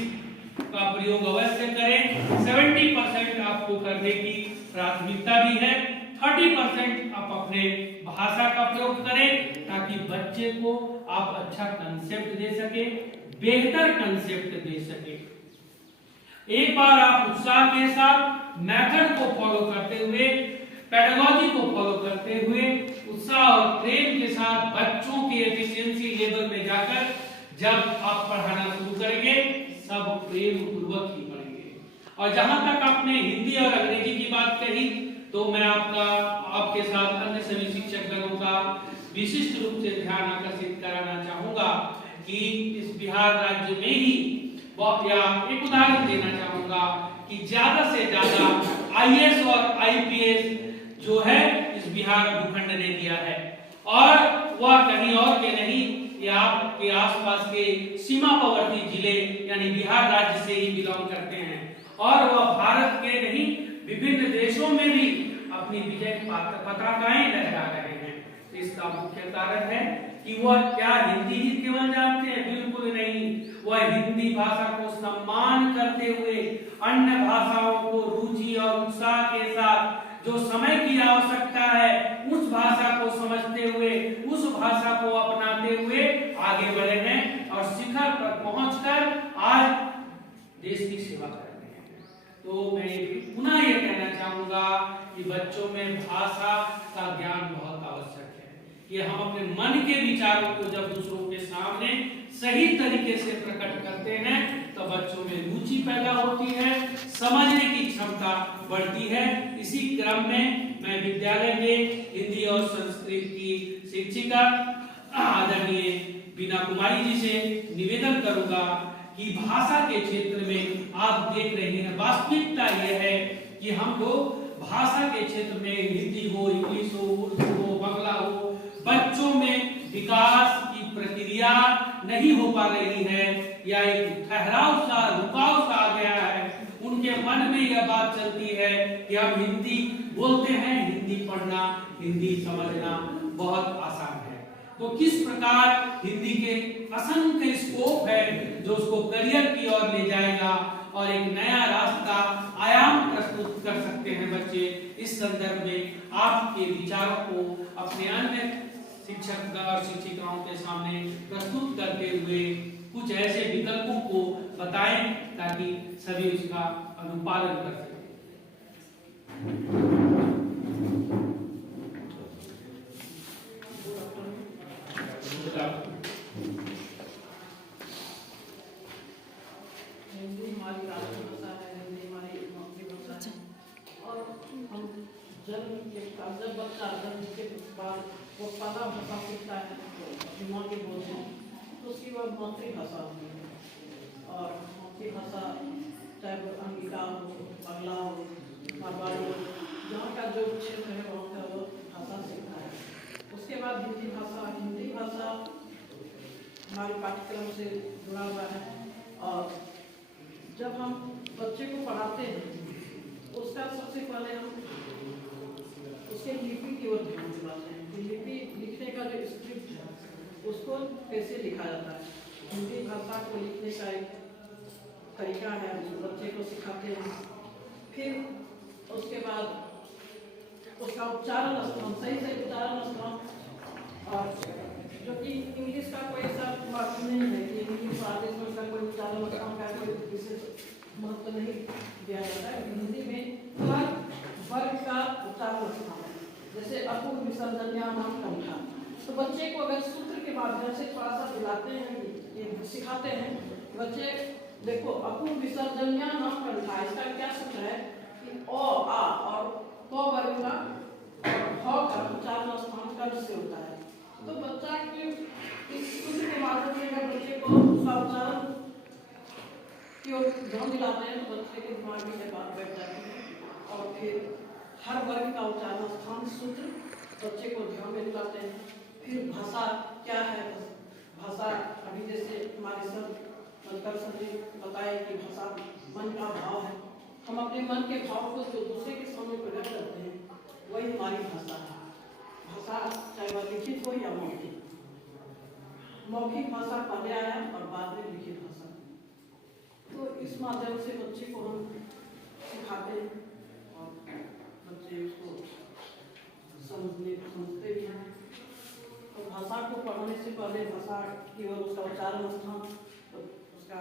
का प्रयोग अवश्य करें। 70% आपको करने की प्राथमिकता भी है, 30% आप अपने भाषा का प्रयोग करें ताकि बच्चे को आप अच्छा कंसेप्ट दे सके, बेहतर कंसेप्ट दे सके। एक बार आप उत्साह के साथ मेथड को फॉलो करते हुए, पेडागोजी को फॉलो करते हुए, उत्साह और प्रेम के साथ बच्चों के एफिशिएंसी लेवल में जाकर जब आप पढ़ाना शुरू करेंगे, सब प्रेम पूर्वक ही पढ़ेंगे। और जहां तक आपने हिंदी और अंग्रेजी की बात कही, तो मैं आपके साथ अन्य सभी शिक्षक गणों का विशिष्ट रूप से ध्यान आकर्षित कराना चाहूंगा कि इस बिहार राज्य में ही या एक उदाहरण देना चाहूंगा कि ज्यादा से ज्यादा आईएएस और आईपीएस जो है इस बिहार भूखंड ने दिया है, और वह कहीं और के नहीं, ये आपके आसपास के सीमावर्ती जिले यानी बिहार राज्य से ही बिलोंग करते हैं, और वह भारत के नहीं विभिन्न देशों में भी अपनी विजय पताकाएं लहरा रहे हैं। इसका मुख्य कारण है कि वह क्या हिंदी ही केवल जानते हैं? बिल्कुल नहीं, वह हिंदी भाषा को सम्मान करते हुए अन्य भाषाओं को रुचि और उत्साह के साथ जो समय की आवश्यकता है उस भाषा को समझते हुए, उस भाषा को अपनाते हुए आगे बढ़े हैं और शिखर पर पहुंचकर आज देश की सेवा कर रहे हैं। तो मैं पुनः ये कहना चाहूंगा कि बच्चों में भाषा का ज्ञान बहुत आवश्यक है कि हम अपने मन के विचारों को जब दूसरों के सामने सही तरीके से प्रकट करते हैं तो बच्चों में रुचि पैदा होती है, समझने की क्षमता बढ़ती है। इसी क्रम में मैं विद्यालय में हिंदी और संस्कृत की शिक्षिका आदरणीय बीना कुमारी जी से निवेदन करूंगा कि भाषा के क्षेत्र में आप देख रहे हैं, वास्तविकता यह है कि हम लोग भाषा के क्षेत्र में हिंदी हो, इंग्लिश हो, उर्दू हो, बांग्ला हो, बच्चों में विकास की प्रक्रिया नहीं हो पा रही है या एक ठहराव सा, रुकाव सा आ गया है। उनके मन में यह बात चलती है कि हम हिंदी बोलते हैं, हिंदी पढ़ना, हिंदी समझना बहुत आसान है। तो किस प्रकार हिंदी के असंख्य स्कोप है जो उसको करियर की ओर ले जाएगा और एक नया रास्ता, आयाम प्रस्तुत कर सकते हैं बच्चे। इस संदर्भ में आपके विचारों को अपने अन्य शिक्षक और शिक्षिकाओं के सामने प्रस्तुत करते हुए कुछ ऐसे विकल्पों को बताएं ताकि सभी उसका अनुपालन कर सकें। हिंदी हमारी राष्ट्रभाषा है, हिंदी हमारी मातृभाषा है, और हम जब बच्चा जन्म के बाद वो पहला भाषा सीखता है अपनी माँ के बोल में, तो उसकी वह मातृभाषा होती है। और मातृभाषा चाहे वो अंगिका हो, बांग्ला हो, मारवाड़ी हो, जहाँ का जो क्षेत्र है वहाँ का वो भाषा सीखता है। उसके बाद हिंदी भाषा हमारे पाठ्यक्रम से जुड़ा हुआ है। और जब हम बच्चे को पढ़ाते हैं उसका सबसे पहले हम उसके लिपि की ओर ध्यान दिलाते हैं कि लिपि लिखने का जो स्क्रिप्ट है उसको कैसे लिखा जाता है। हिंदी भाषा को लिखने का एक तरीका है, उस बच्चे को सिखाते हैं। फिर उसके बाद उसका उच्चारण स्थान, सही से उच्चारण स्थान, और जो कि इंग्लिश का कोई ऐसा बात नहीं है कि इंग्लिश आदेश में उसका कोई उच्चारण स्थान का कोई विशेष महत्व नहीं दिया जाता है। हिंदी में हर वर्ग का उच्चारण स्थान है, जैसे अपूर्व विसर्जन्या नाम कंठा। तो बच्चे को अगर सूत्र के माध्यम से थोड़ा सा दिलाते हैं, ये सिखाते हैं, बच्चे देखो अपूर्व विसर्जन्या नाम कंठा, इसका क्या सूत्र है कि अ आ और क वर्ग का ह का उच्चारण स्थान कर्म से होता है। तो बच्चा के इस सूत्र के माध्यम से अगर बच्चे को उसका उच्चारण की ओर ध्यान दिलाते हैं तो बच्चे के दिमाग में बात बैठ जाती है। और फिर हर वर्ग का उच्चारण स्थान सूत्र बच्चे को ध्यान में दिलाते हैं। फिर भाषा क्या है, भाषा अभी जैसे हमारे सब सर जी बताए कि भाषा मन का भाव है। हम अपने मन के भाव को जो दूसरे के सामने प्रकट करते हैं वही हमारी भाषा है। भाषा चाहे वह लिखित हो या मौखिक। मौखिक भाषा पहले आया और बाद में लिखित भाषा। तो इस माध्यम से बच्चे को हम सिखाते हैं और बच्चे उसको समझते भी हैं। तो भाषा को पढ़ने से पहले भाषा केवल उसका उच्चारण स्थान, तो उसका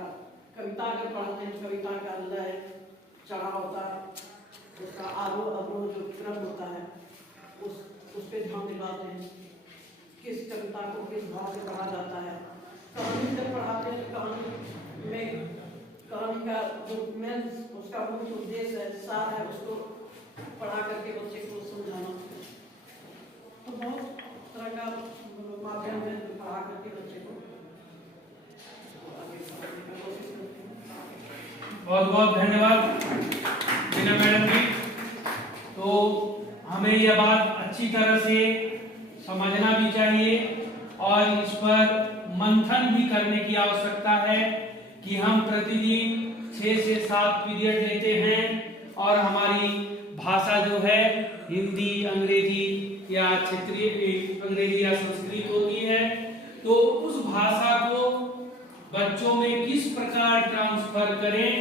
कविता अगर पढ़ते हैं, कविता का लय चढ़ाव होता है, उसका आरोह अवरोह जो क्रम होता है उस पर ध्यान दिलाते हैं। किस कविता को किस भाव से पढ़ा जाता है। कहानी जब पढ़ाते हैं तो कहानी में कहानी का जो मेन उसका मुख्य उद्देश्य है, सार है, उसको पढ़ा करके बच्चे को समझाना। तो बहुत तरह का माध्यम है पढ़ा करके बच्चे को आगे बढ़ाने की कोशिश करते हैं। बहुत बहुत धन्यवाद मीना मैडम जी। तो हमें यह बात अच्छी तरह से समझना भी चाहिए और इस पर मंथन भी करने की आवश्यकता है कि हम प्रतिदिन 6 से 7 पीरियड लेते हैं और हमारी भाषा जो है हिंदी, अंग्रेजी या क्षेत्रीय अंग्रेजी या संस्कृत होती है, तो उस भाषा को बच्चों में किस प्रकार ट्रांसफर करें,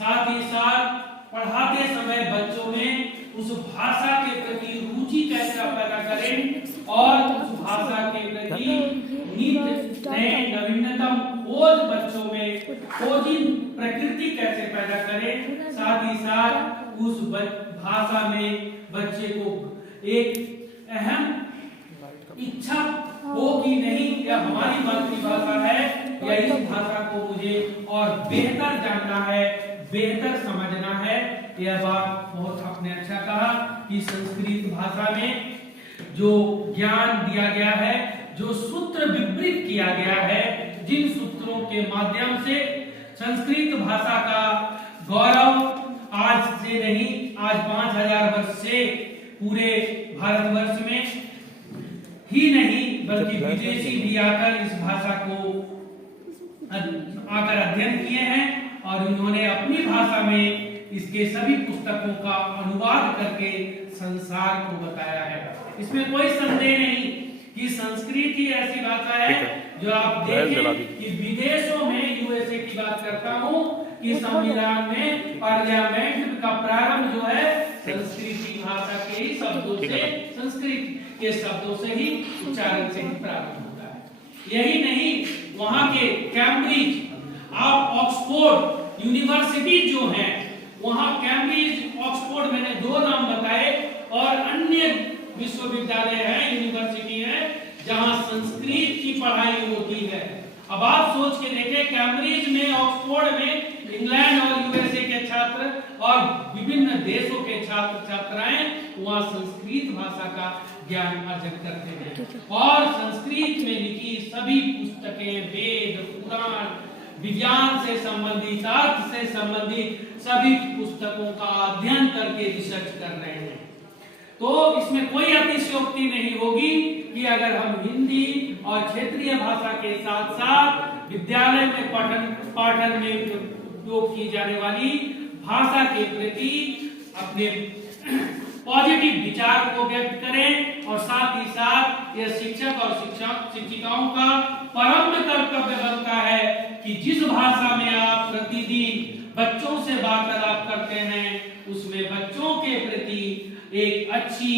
साथ ही साथ पढ़ाते समय बच्चों में उस भाषा के प्रति रुचि कैसे पैदा करें और उस भाषा के प्रति नए नवीनतम खोज बच्चों में खोजी प्रकृति कैसे पैदा करें, साथ ही साथ उस भाषा में बच्चे को एक अहम इच्छा हो कि नहीं यह हमारी मातृभाषा है या इस भाषा को मुझे और बेहतर जानना है, बेहतर समझना है। यह बात बहुत आपने अच्छा कहा कि संस्कृत भाषा में जो ज्ञान दिया गया है, जो सूत्र विवृत किया गया है, जिन सूत्रों के माध्यम से संस्कृत भाषा का गौरव आज से नहीं, आज 5000 वर्ष से पूरे भारतवर्ष में ही नहीं बल्कि विदेशी भी आकर इस भाषा को आकर अध्ययन किए हैं और उन्होंने अपनी भाषा में इसके सभी पुस्तकों का अनुवाद करके संसार को बताया है। इसमें कोई संदेह नहीं कि संस्कृत ही ऐसी भाषा है जो आप देखें कि विदेशों में, यूएसए की बात करता हूँ, कि संविधान में पार्लियामेंट का प्रारंभ जो है संस्कृत भाषा के ही शब्दों से, संस्कृत के शब्दों से ही, उच्चारण से ही प्रारंभ होता है। यही नहीं, वहाँ के कैम्ब्रिज, आप ऑक्सफोर्ड यूनिवर्सिटी जो है, वहाँ कैम्ब्रिज, ऑक्सफोर्ड, मैंने 2 नाम बताए, और अन्य विश्वविद्यालय है, यूनिवर्सिटी है जहाँ संस्कृत की पढ़ाई होती है। अब आप सोच के देखें, कैम्ब्रिज में, ऑक्सफोर्ड में इंग्लैंड और यूएसए के छात्र और विभिन्न देशों के छात्र छात्राएं वहाँ संस्कृत भाषा का ज्ञान अर्जन करते हैं और संस्कृत में लिखी सभी पुस्तकें, वेद, पुराण, विज्ञान से संबंधित, अर्थ से संबंधित सभी पुस्तकों का अध्ययन करके रिसर्च कर रहे हैं। तो इसमें कोई अतिशयोक्ति नहीं होगी कि अगर हम हिंदी और क्षेत्रीय भाषा के साथ साथ विद्यालय में पाठन में उपयोग की जाने वाली भाषा के प्रति अपने पॉजिटिव विचार को व्यक्त करें और साथ ही साथ यह शिक्षक और शिक्षिकाओं का परम कर्तव्य बनता है कि जिस भाषा में आप प्रतिदिन बच्चों से वार्तालाप करते हैं उसमें बच्चों के प्रति एक अच्छी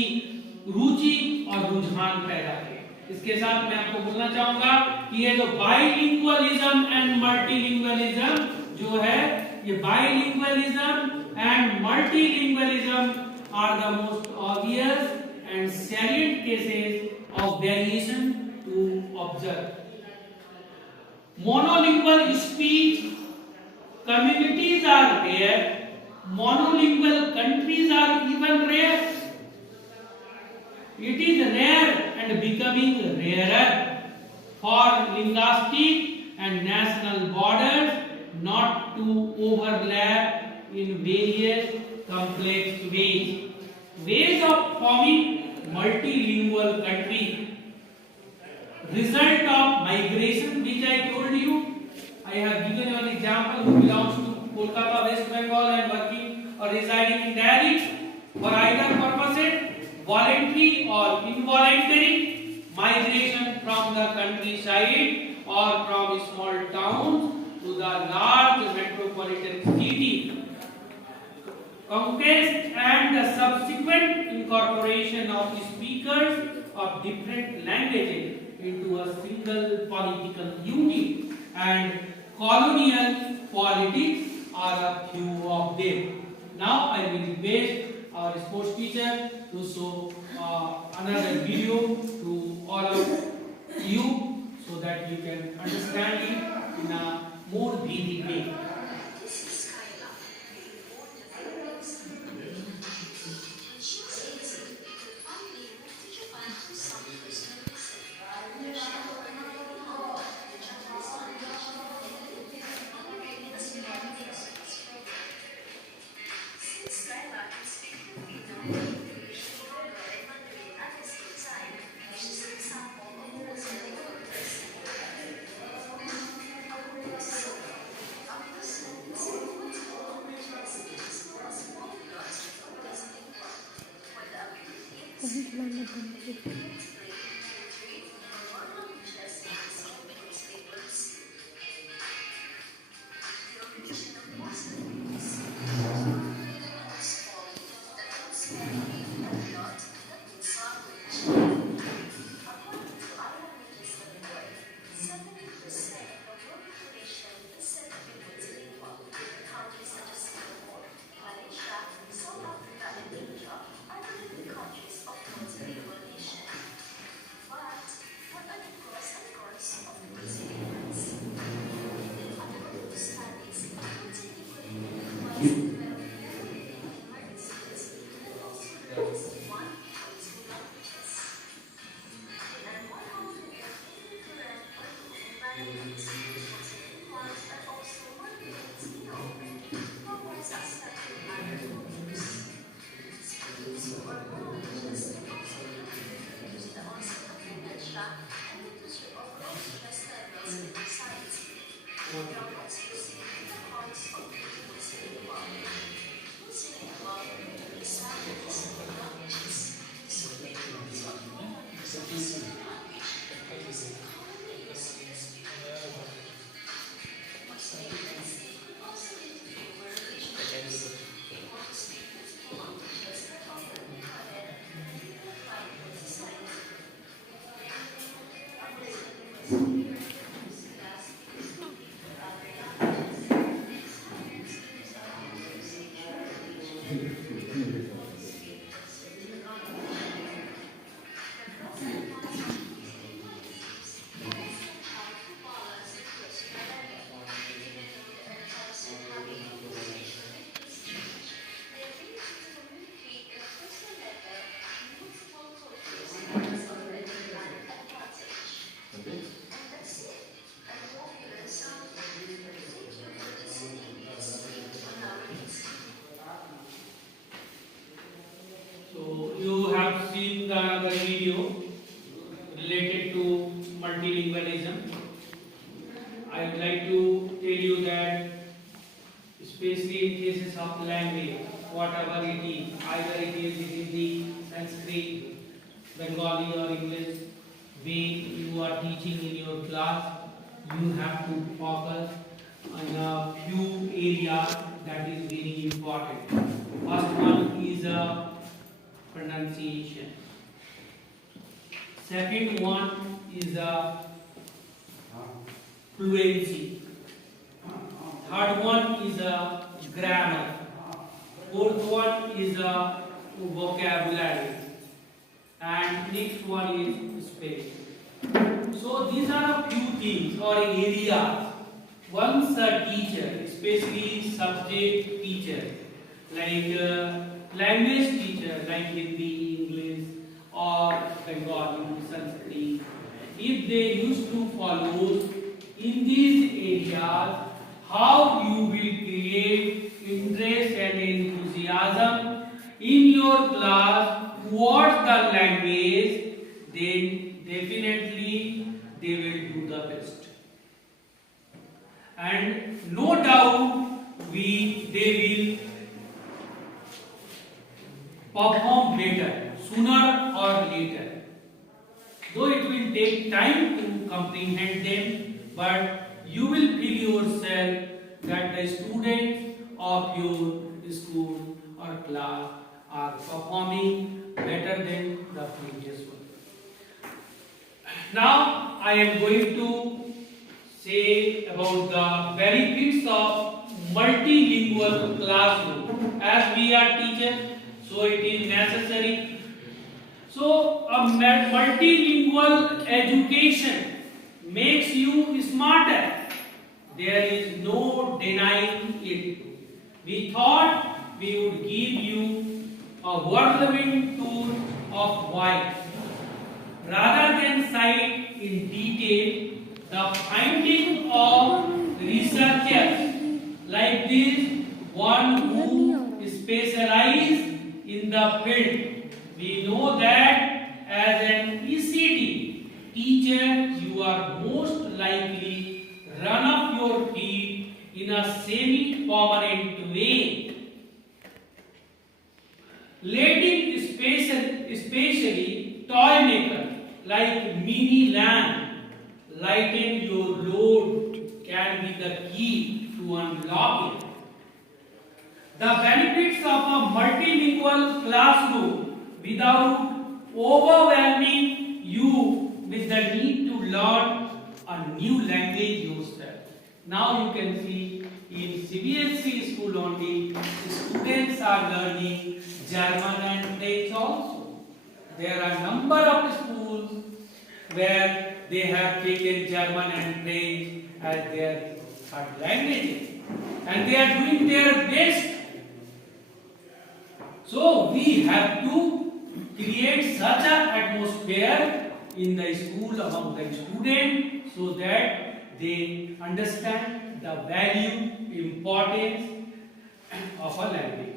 रुचि और रुझान पैदा करें। इसके साथ मैं आपको बोलना चाहूंगा कि ये जो बाइलिंगुअलिज्म एंड मल्टीलिंगुअलिज्म जो है, ये bilingualism and multilingualism are the most obvious and salient cases of variation to observe. Monolingual speech communities are rare. Monolingual countries are even rare. It is rare and becoming rarer for linguistic and national borders not to overlap in various complex ways of forming multilingual country. Result of migration, which I told you. I have given you an example who belongs to Kolkata, West Bengal and working or residing in Delhi for either purposes. voluntary or involuntary migration from the countryside or from small towns to the large metropolitan city. Conquest and the subsequent incorporation of speakers of different languages into a single political unit and colonial politics are a few of them. Now I will request our sports teacher to show another video to all of you so that you can understand it in a more vivid way. So you have seen the another video related to multilingualism. I would like to tell you that especially in cases of language, whatever it is, either it is Hindi, Sanskrit, Bengali or English, when you are teaching in your class, you have to focus on a few areas that is very important. First one is pronunciation. Second one is fluency. Third one is grammar. Fourth one is vocabulary. And next one is spelling. So these are a few things or areas. Once a teacher, especially subject teacher, like language teacher, like Hindi, English, or Bengali, Sanskrit, if they used to follow in these areas, how you will create interest and enthusiasm in your class towards the language, then definitely they will do the best. And no doubt they will perform better. sooner or later. Though it will take time to comprehend them, but you will feel yourself that the students of your school or class are performing better than the previous one. Now I am going to say about the benefits of multilingual classroom. As we are teachers, so it is necessary. So a multilingual education makes you smarter. There is no denying it. We thought we would give you a whirlwind tour of why, rather than cite in detail the finding of researchers like this one who specialize in the field. We know that as an ECD teacher, you are most likely run up your feet in a semi-permanent way. Letting especially toy maker like Mini Land lighten your load can be the key to unlock it. The benefits of a multilingual classroom without overwhelming you with the need to learn a new language yourself. Now you can see in CBSE school only, students are learning German and French also. There are number of schools where they have taken German and French as their third languages, and they are doing their best. So we have to create such an atmosphere in the school among the students so that they understand the value, importance of a language.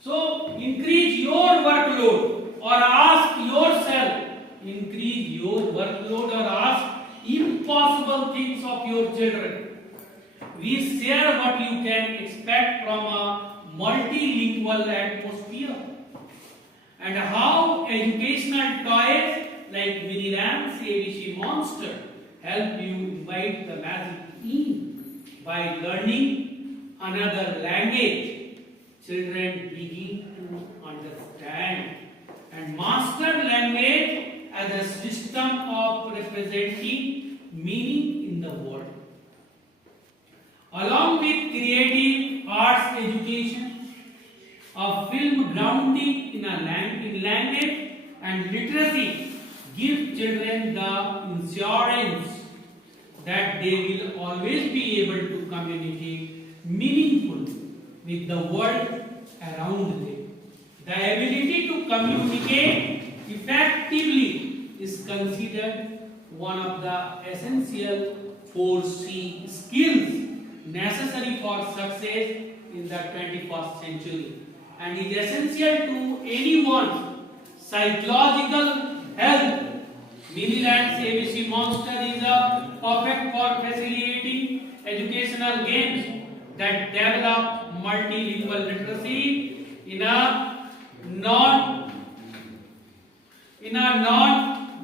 So increase your workload or ask yourself, increase your workload or ask impossible things of your children. We share what you can expect from a multilingual atmosphere and how educational toys like Mini Ram's ABC Monster help you invite the magic in. By learning another language, children begin to understand and master language as a system of representing meaning in the world. Along with creative arts education, a film grounding in language and literacy gives children the assurance that they will always be able to communicate meaningfully with the world around them. The ability to communicate effectively is considered one of the essential 4C skills necessary for success in the 21st century and is essential to anyone's psychological health. Mini Land's ABC Monster is perfect for facilitating educational games that develop multilingual literacy in a non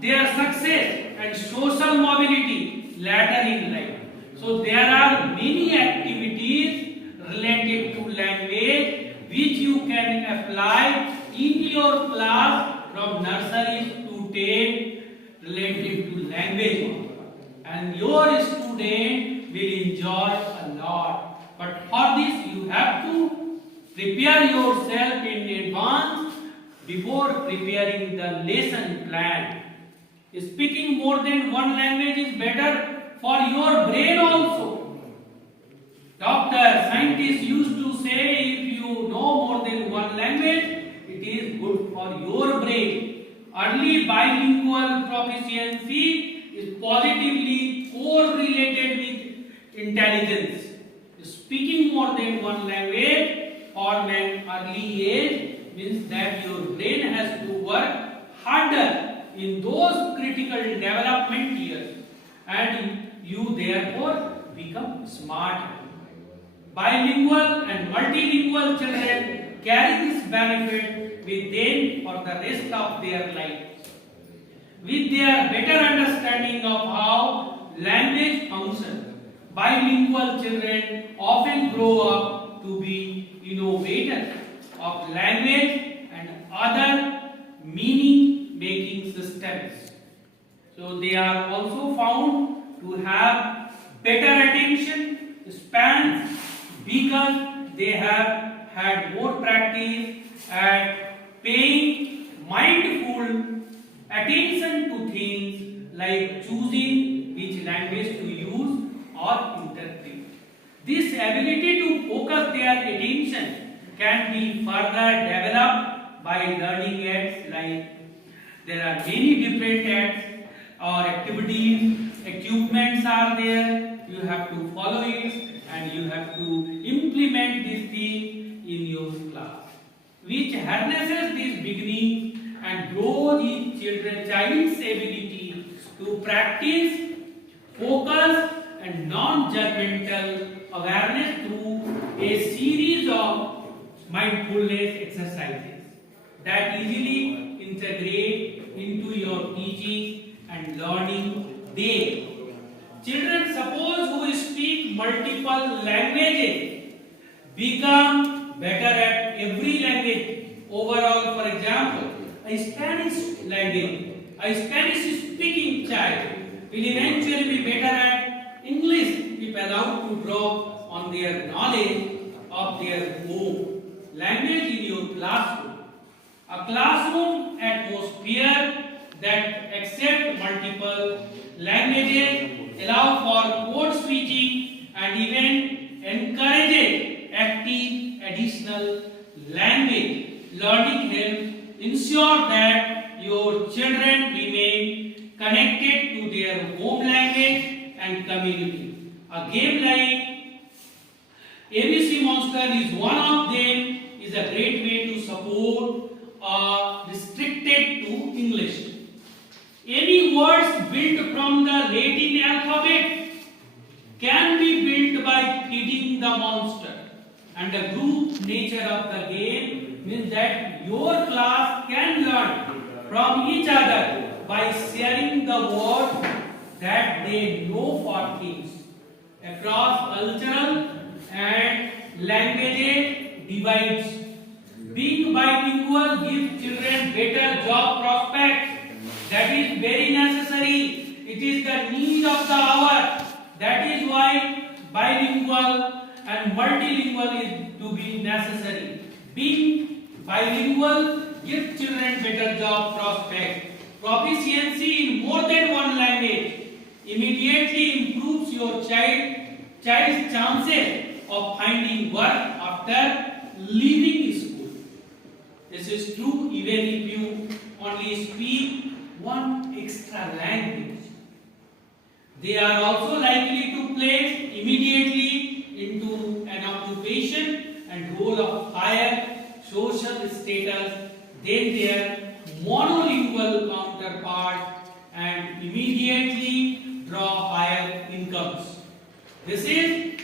their success and social mobility later in life. So there are many activities related to language which you can apply in your class from nursery to 10 related to language, and your student will enjoy a lot. But for this you have to prepare yourself in advance before preparing the lesson plan. Speaking more than one language is better for your brain also. Doctors, scientists used to say if you know more than one language, it is good for your brain. Early bilingual proficiency is positively correlated with intelligence. Speaking more than one language or an early age means that your brain has to work harder in those critical development years, and you therefore become smart. Bilingual and multilingual children carry this benefit with them for the rest of their life. With their better understanding of how language functions, bilingual children often grow up to be innovators of language and other meaning-making systems. So they are also found to have better attention spans because they have had more practice at paying mindful attention to things like choosing which language to use or interpret. This ability to focus their attention can be further developed by learning aids, like there are many different aids or activities, equipments are there, you have to follow it and you have to implement this thing in your class, which harnesses these beginnings and grows each child's ability to practice, focus and non-judgmental awareness through a series of mindfulness exercises that easily integrate into your teaching and learning day. Children, suppose who speak multiple languages become better at every language. Overall, for example, a Spanish language, a Spanish speaking child will eventually be better at English if allowed to draw on their knowledge of their home language in your classroom. A classroom atmosphere that accepts multiple languages, allow for code switching and even encourages active additional language learning helps ensure that your children remain connected to their home language and community. A game like ABC Monster is one of them, is a great way to support restricted to English. Any words built from the Latin alphabet can be built by feeding the monster. And the group nature of the game means that your class can learn from each other by sharing the words that they know for things across cultural and language divides. Being bilingual gives children better job prospects. That is very necessary. It is the need of the hour. That is why bilingual and multilingual is to be necessary. Being bilingual gives children better job prospects. Proficiency in more than one language immediately improves your child's chances of finding work after leaving school. This is true even if you only speak one extra language. They are also likely to place immediately into an occupation and role of higher social status than their monolingual counterparts and immediately draw higher incomes. This is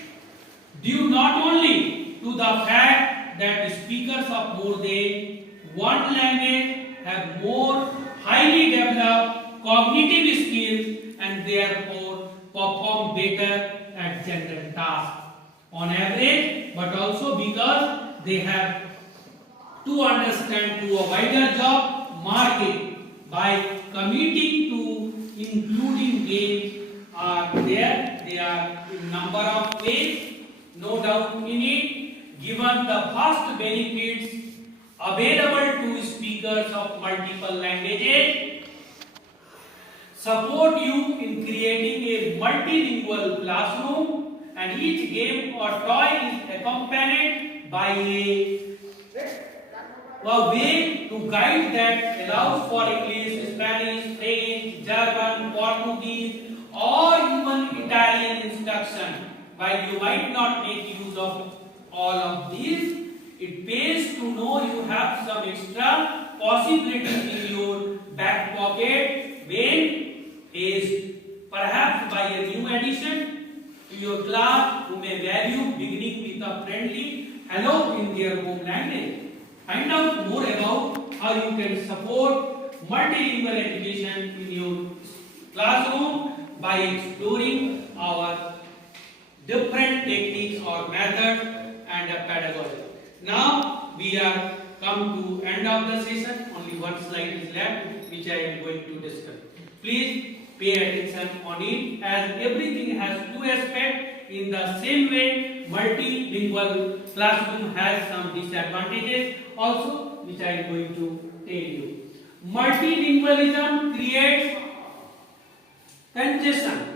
due not only to the fact that speakers of more than one language have more highly developed cognitive skills and therefore perform better at general tasks on average, but also because they have to understand to a wider job market by committing to including games are there. They are in number of ways, no doubt in it, given the vast benefits available to speakers of multiple languages, support you in creating a multilingual classroom, and each game or toy is accompanied by a way to guide that allows for English, Spanish, French, German, Portuguese, or even Italian instruction. While you might not make use of all of these, it pays to know you have some extra possibilities in your back pocket when faced perhaps by a new addition to your class who may value beginning with a friendly hello in their home language. Find out how you can support multilingual education in your classroom by exploring our different techniques or methods and pedagogy. Now we are come to end of the session. Only one slide is left, which I am going to discuss. Please pay attention on it, as everything has two aspects. In the same way, multilingual classroom has some disadvantages also, which I am going to tell you. Multilingualism creates congestion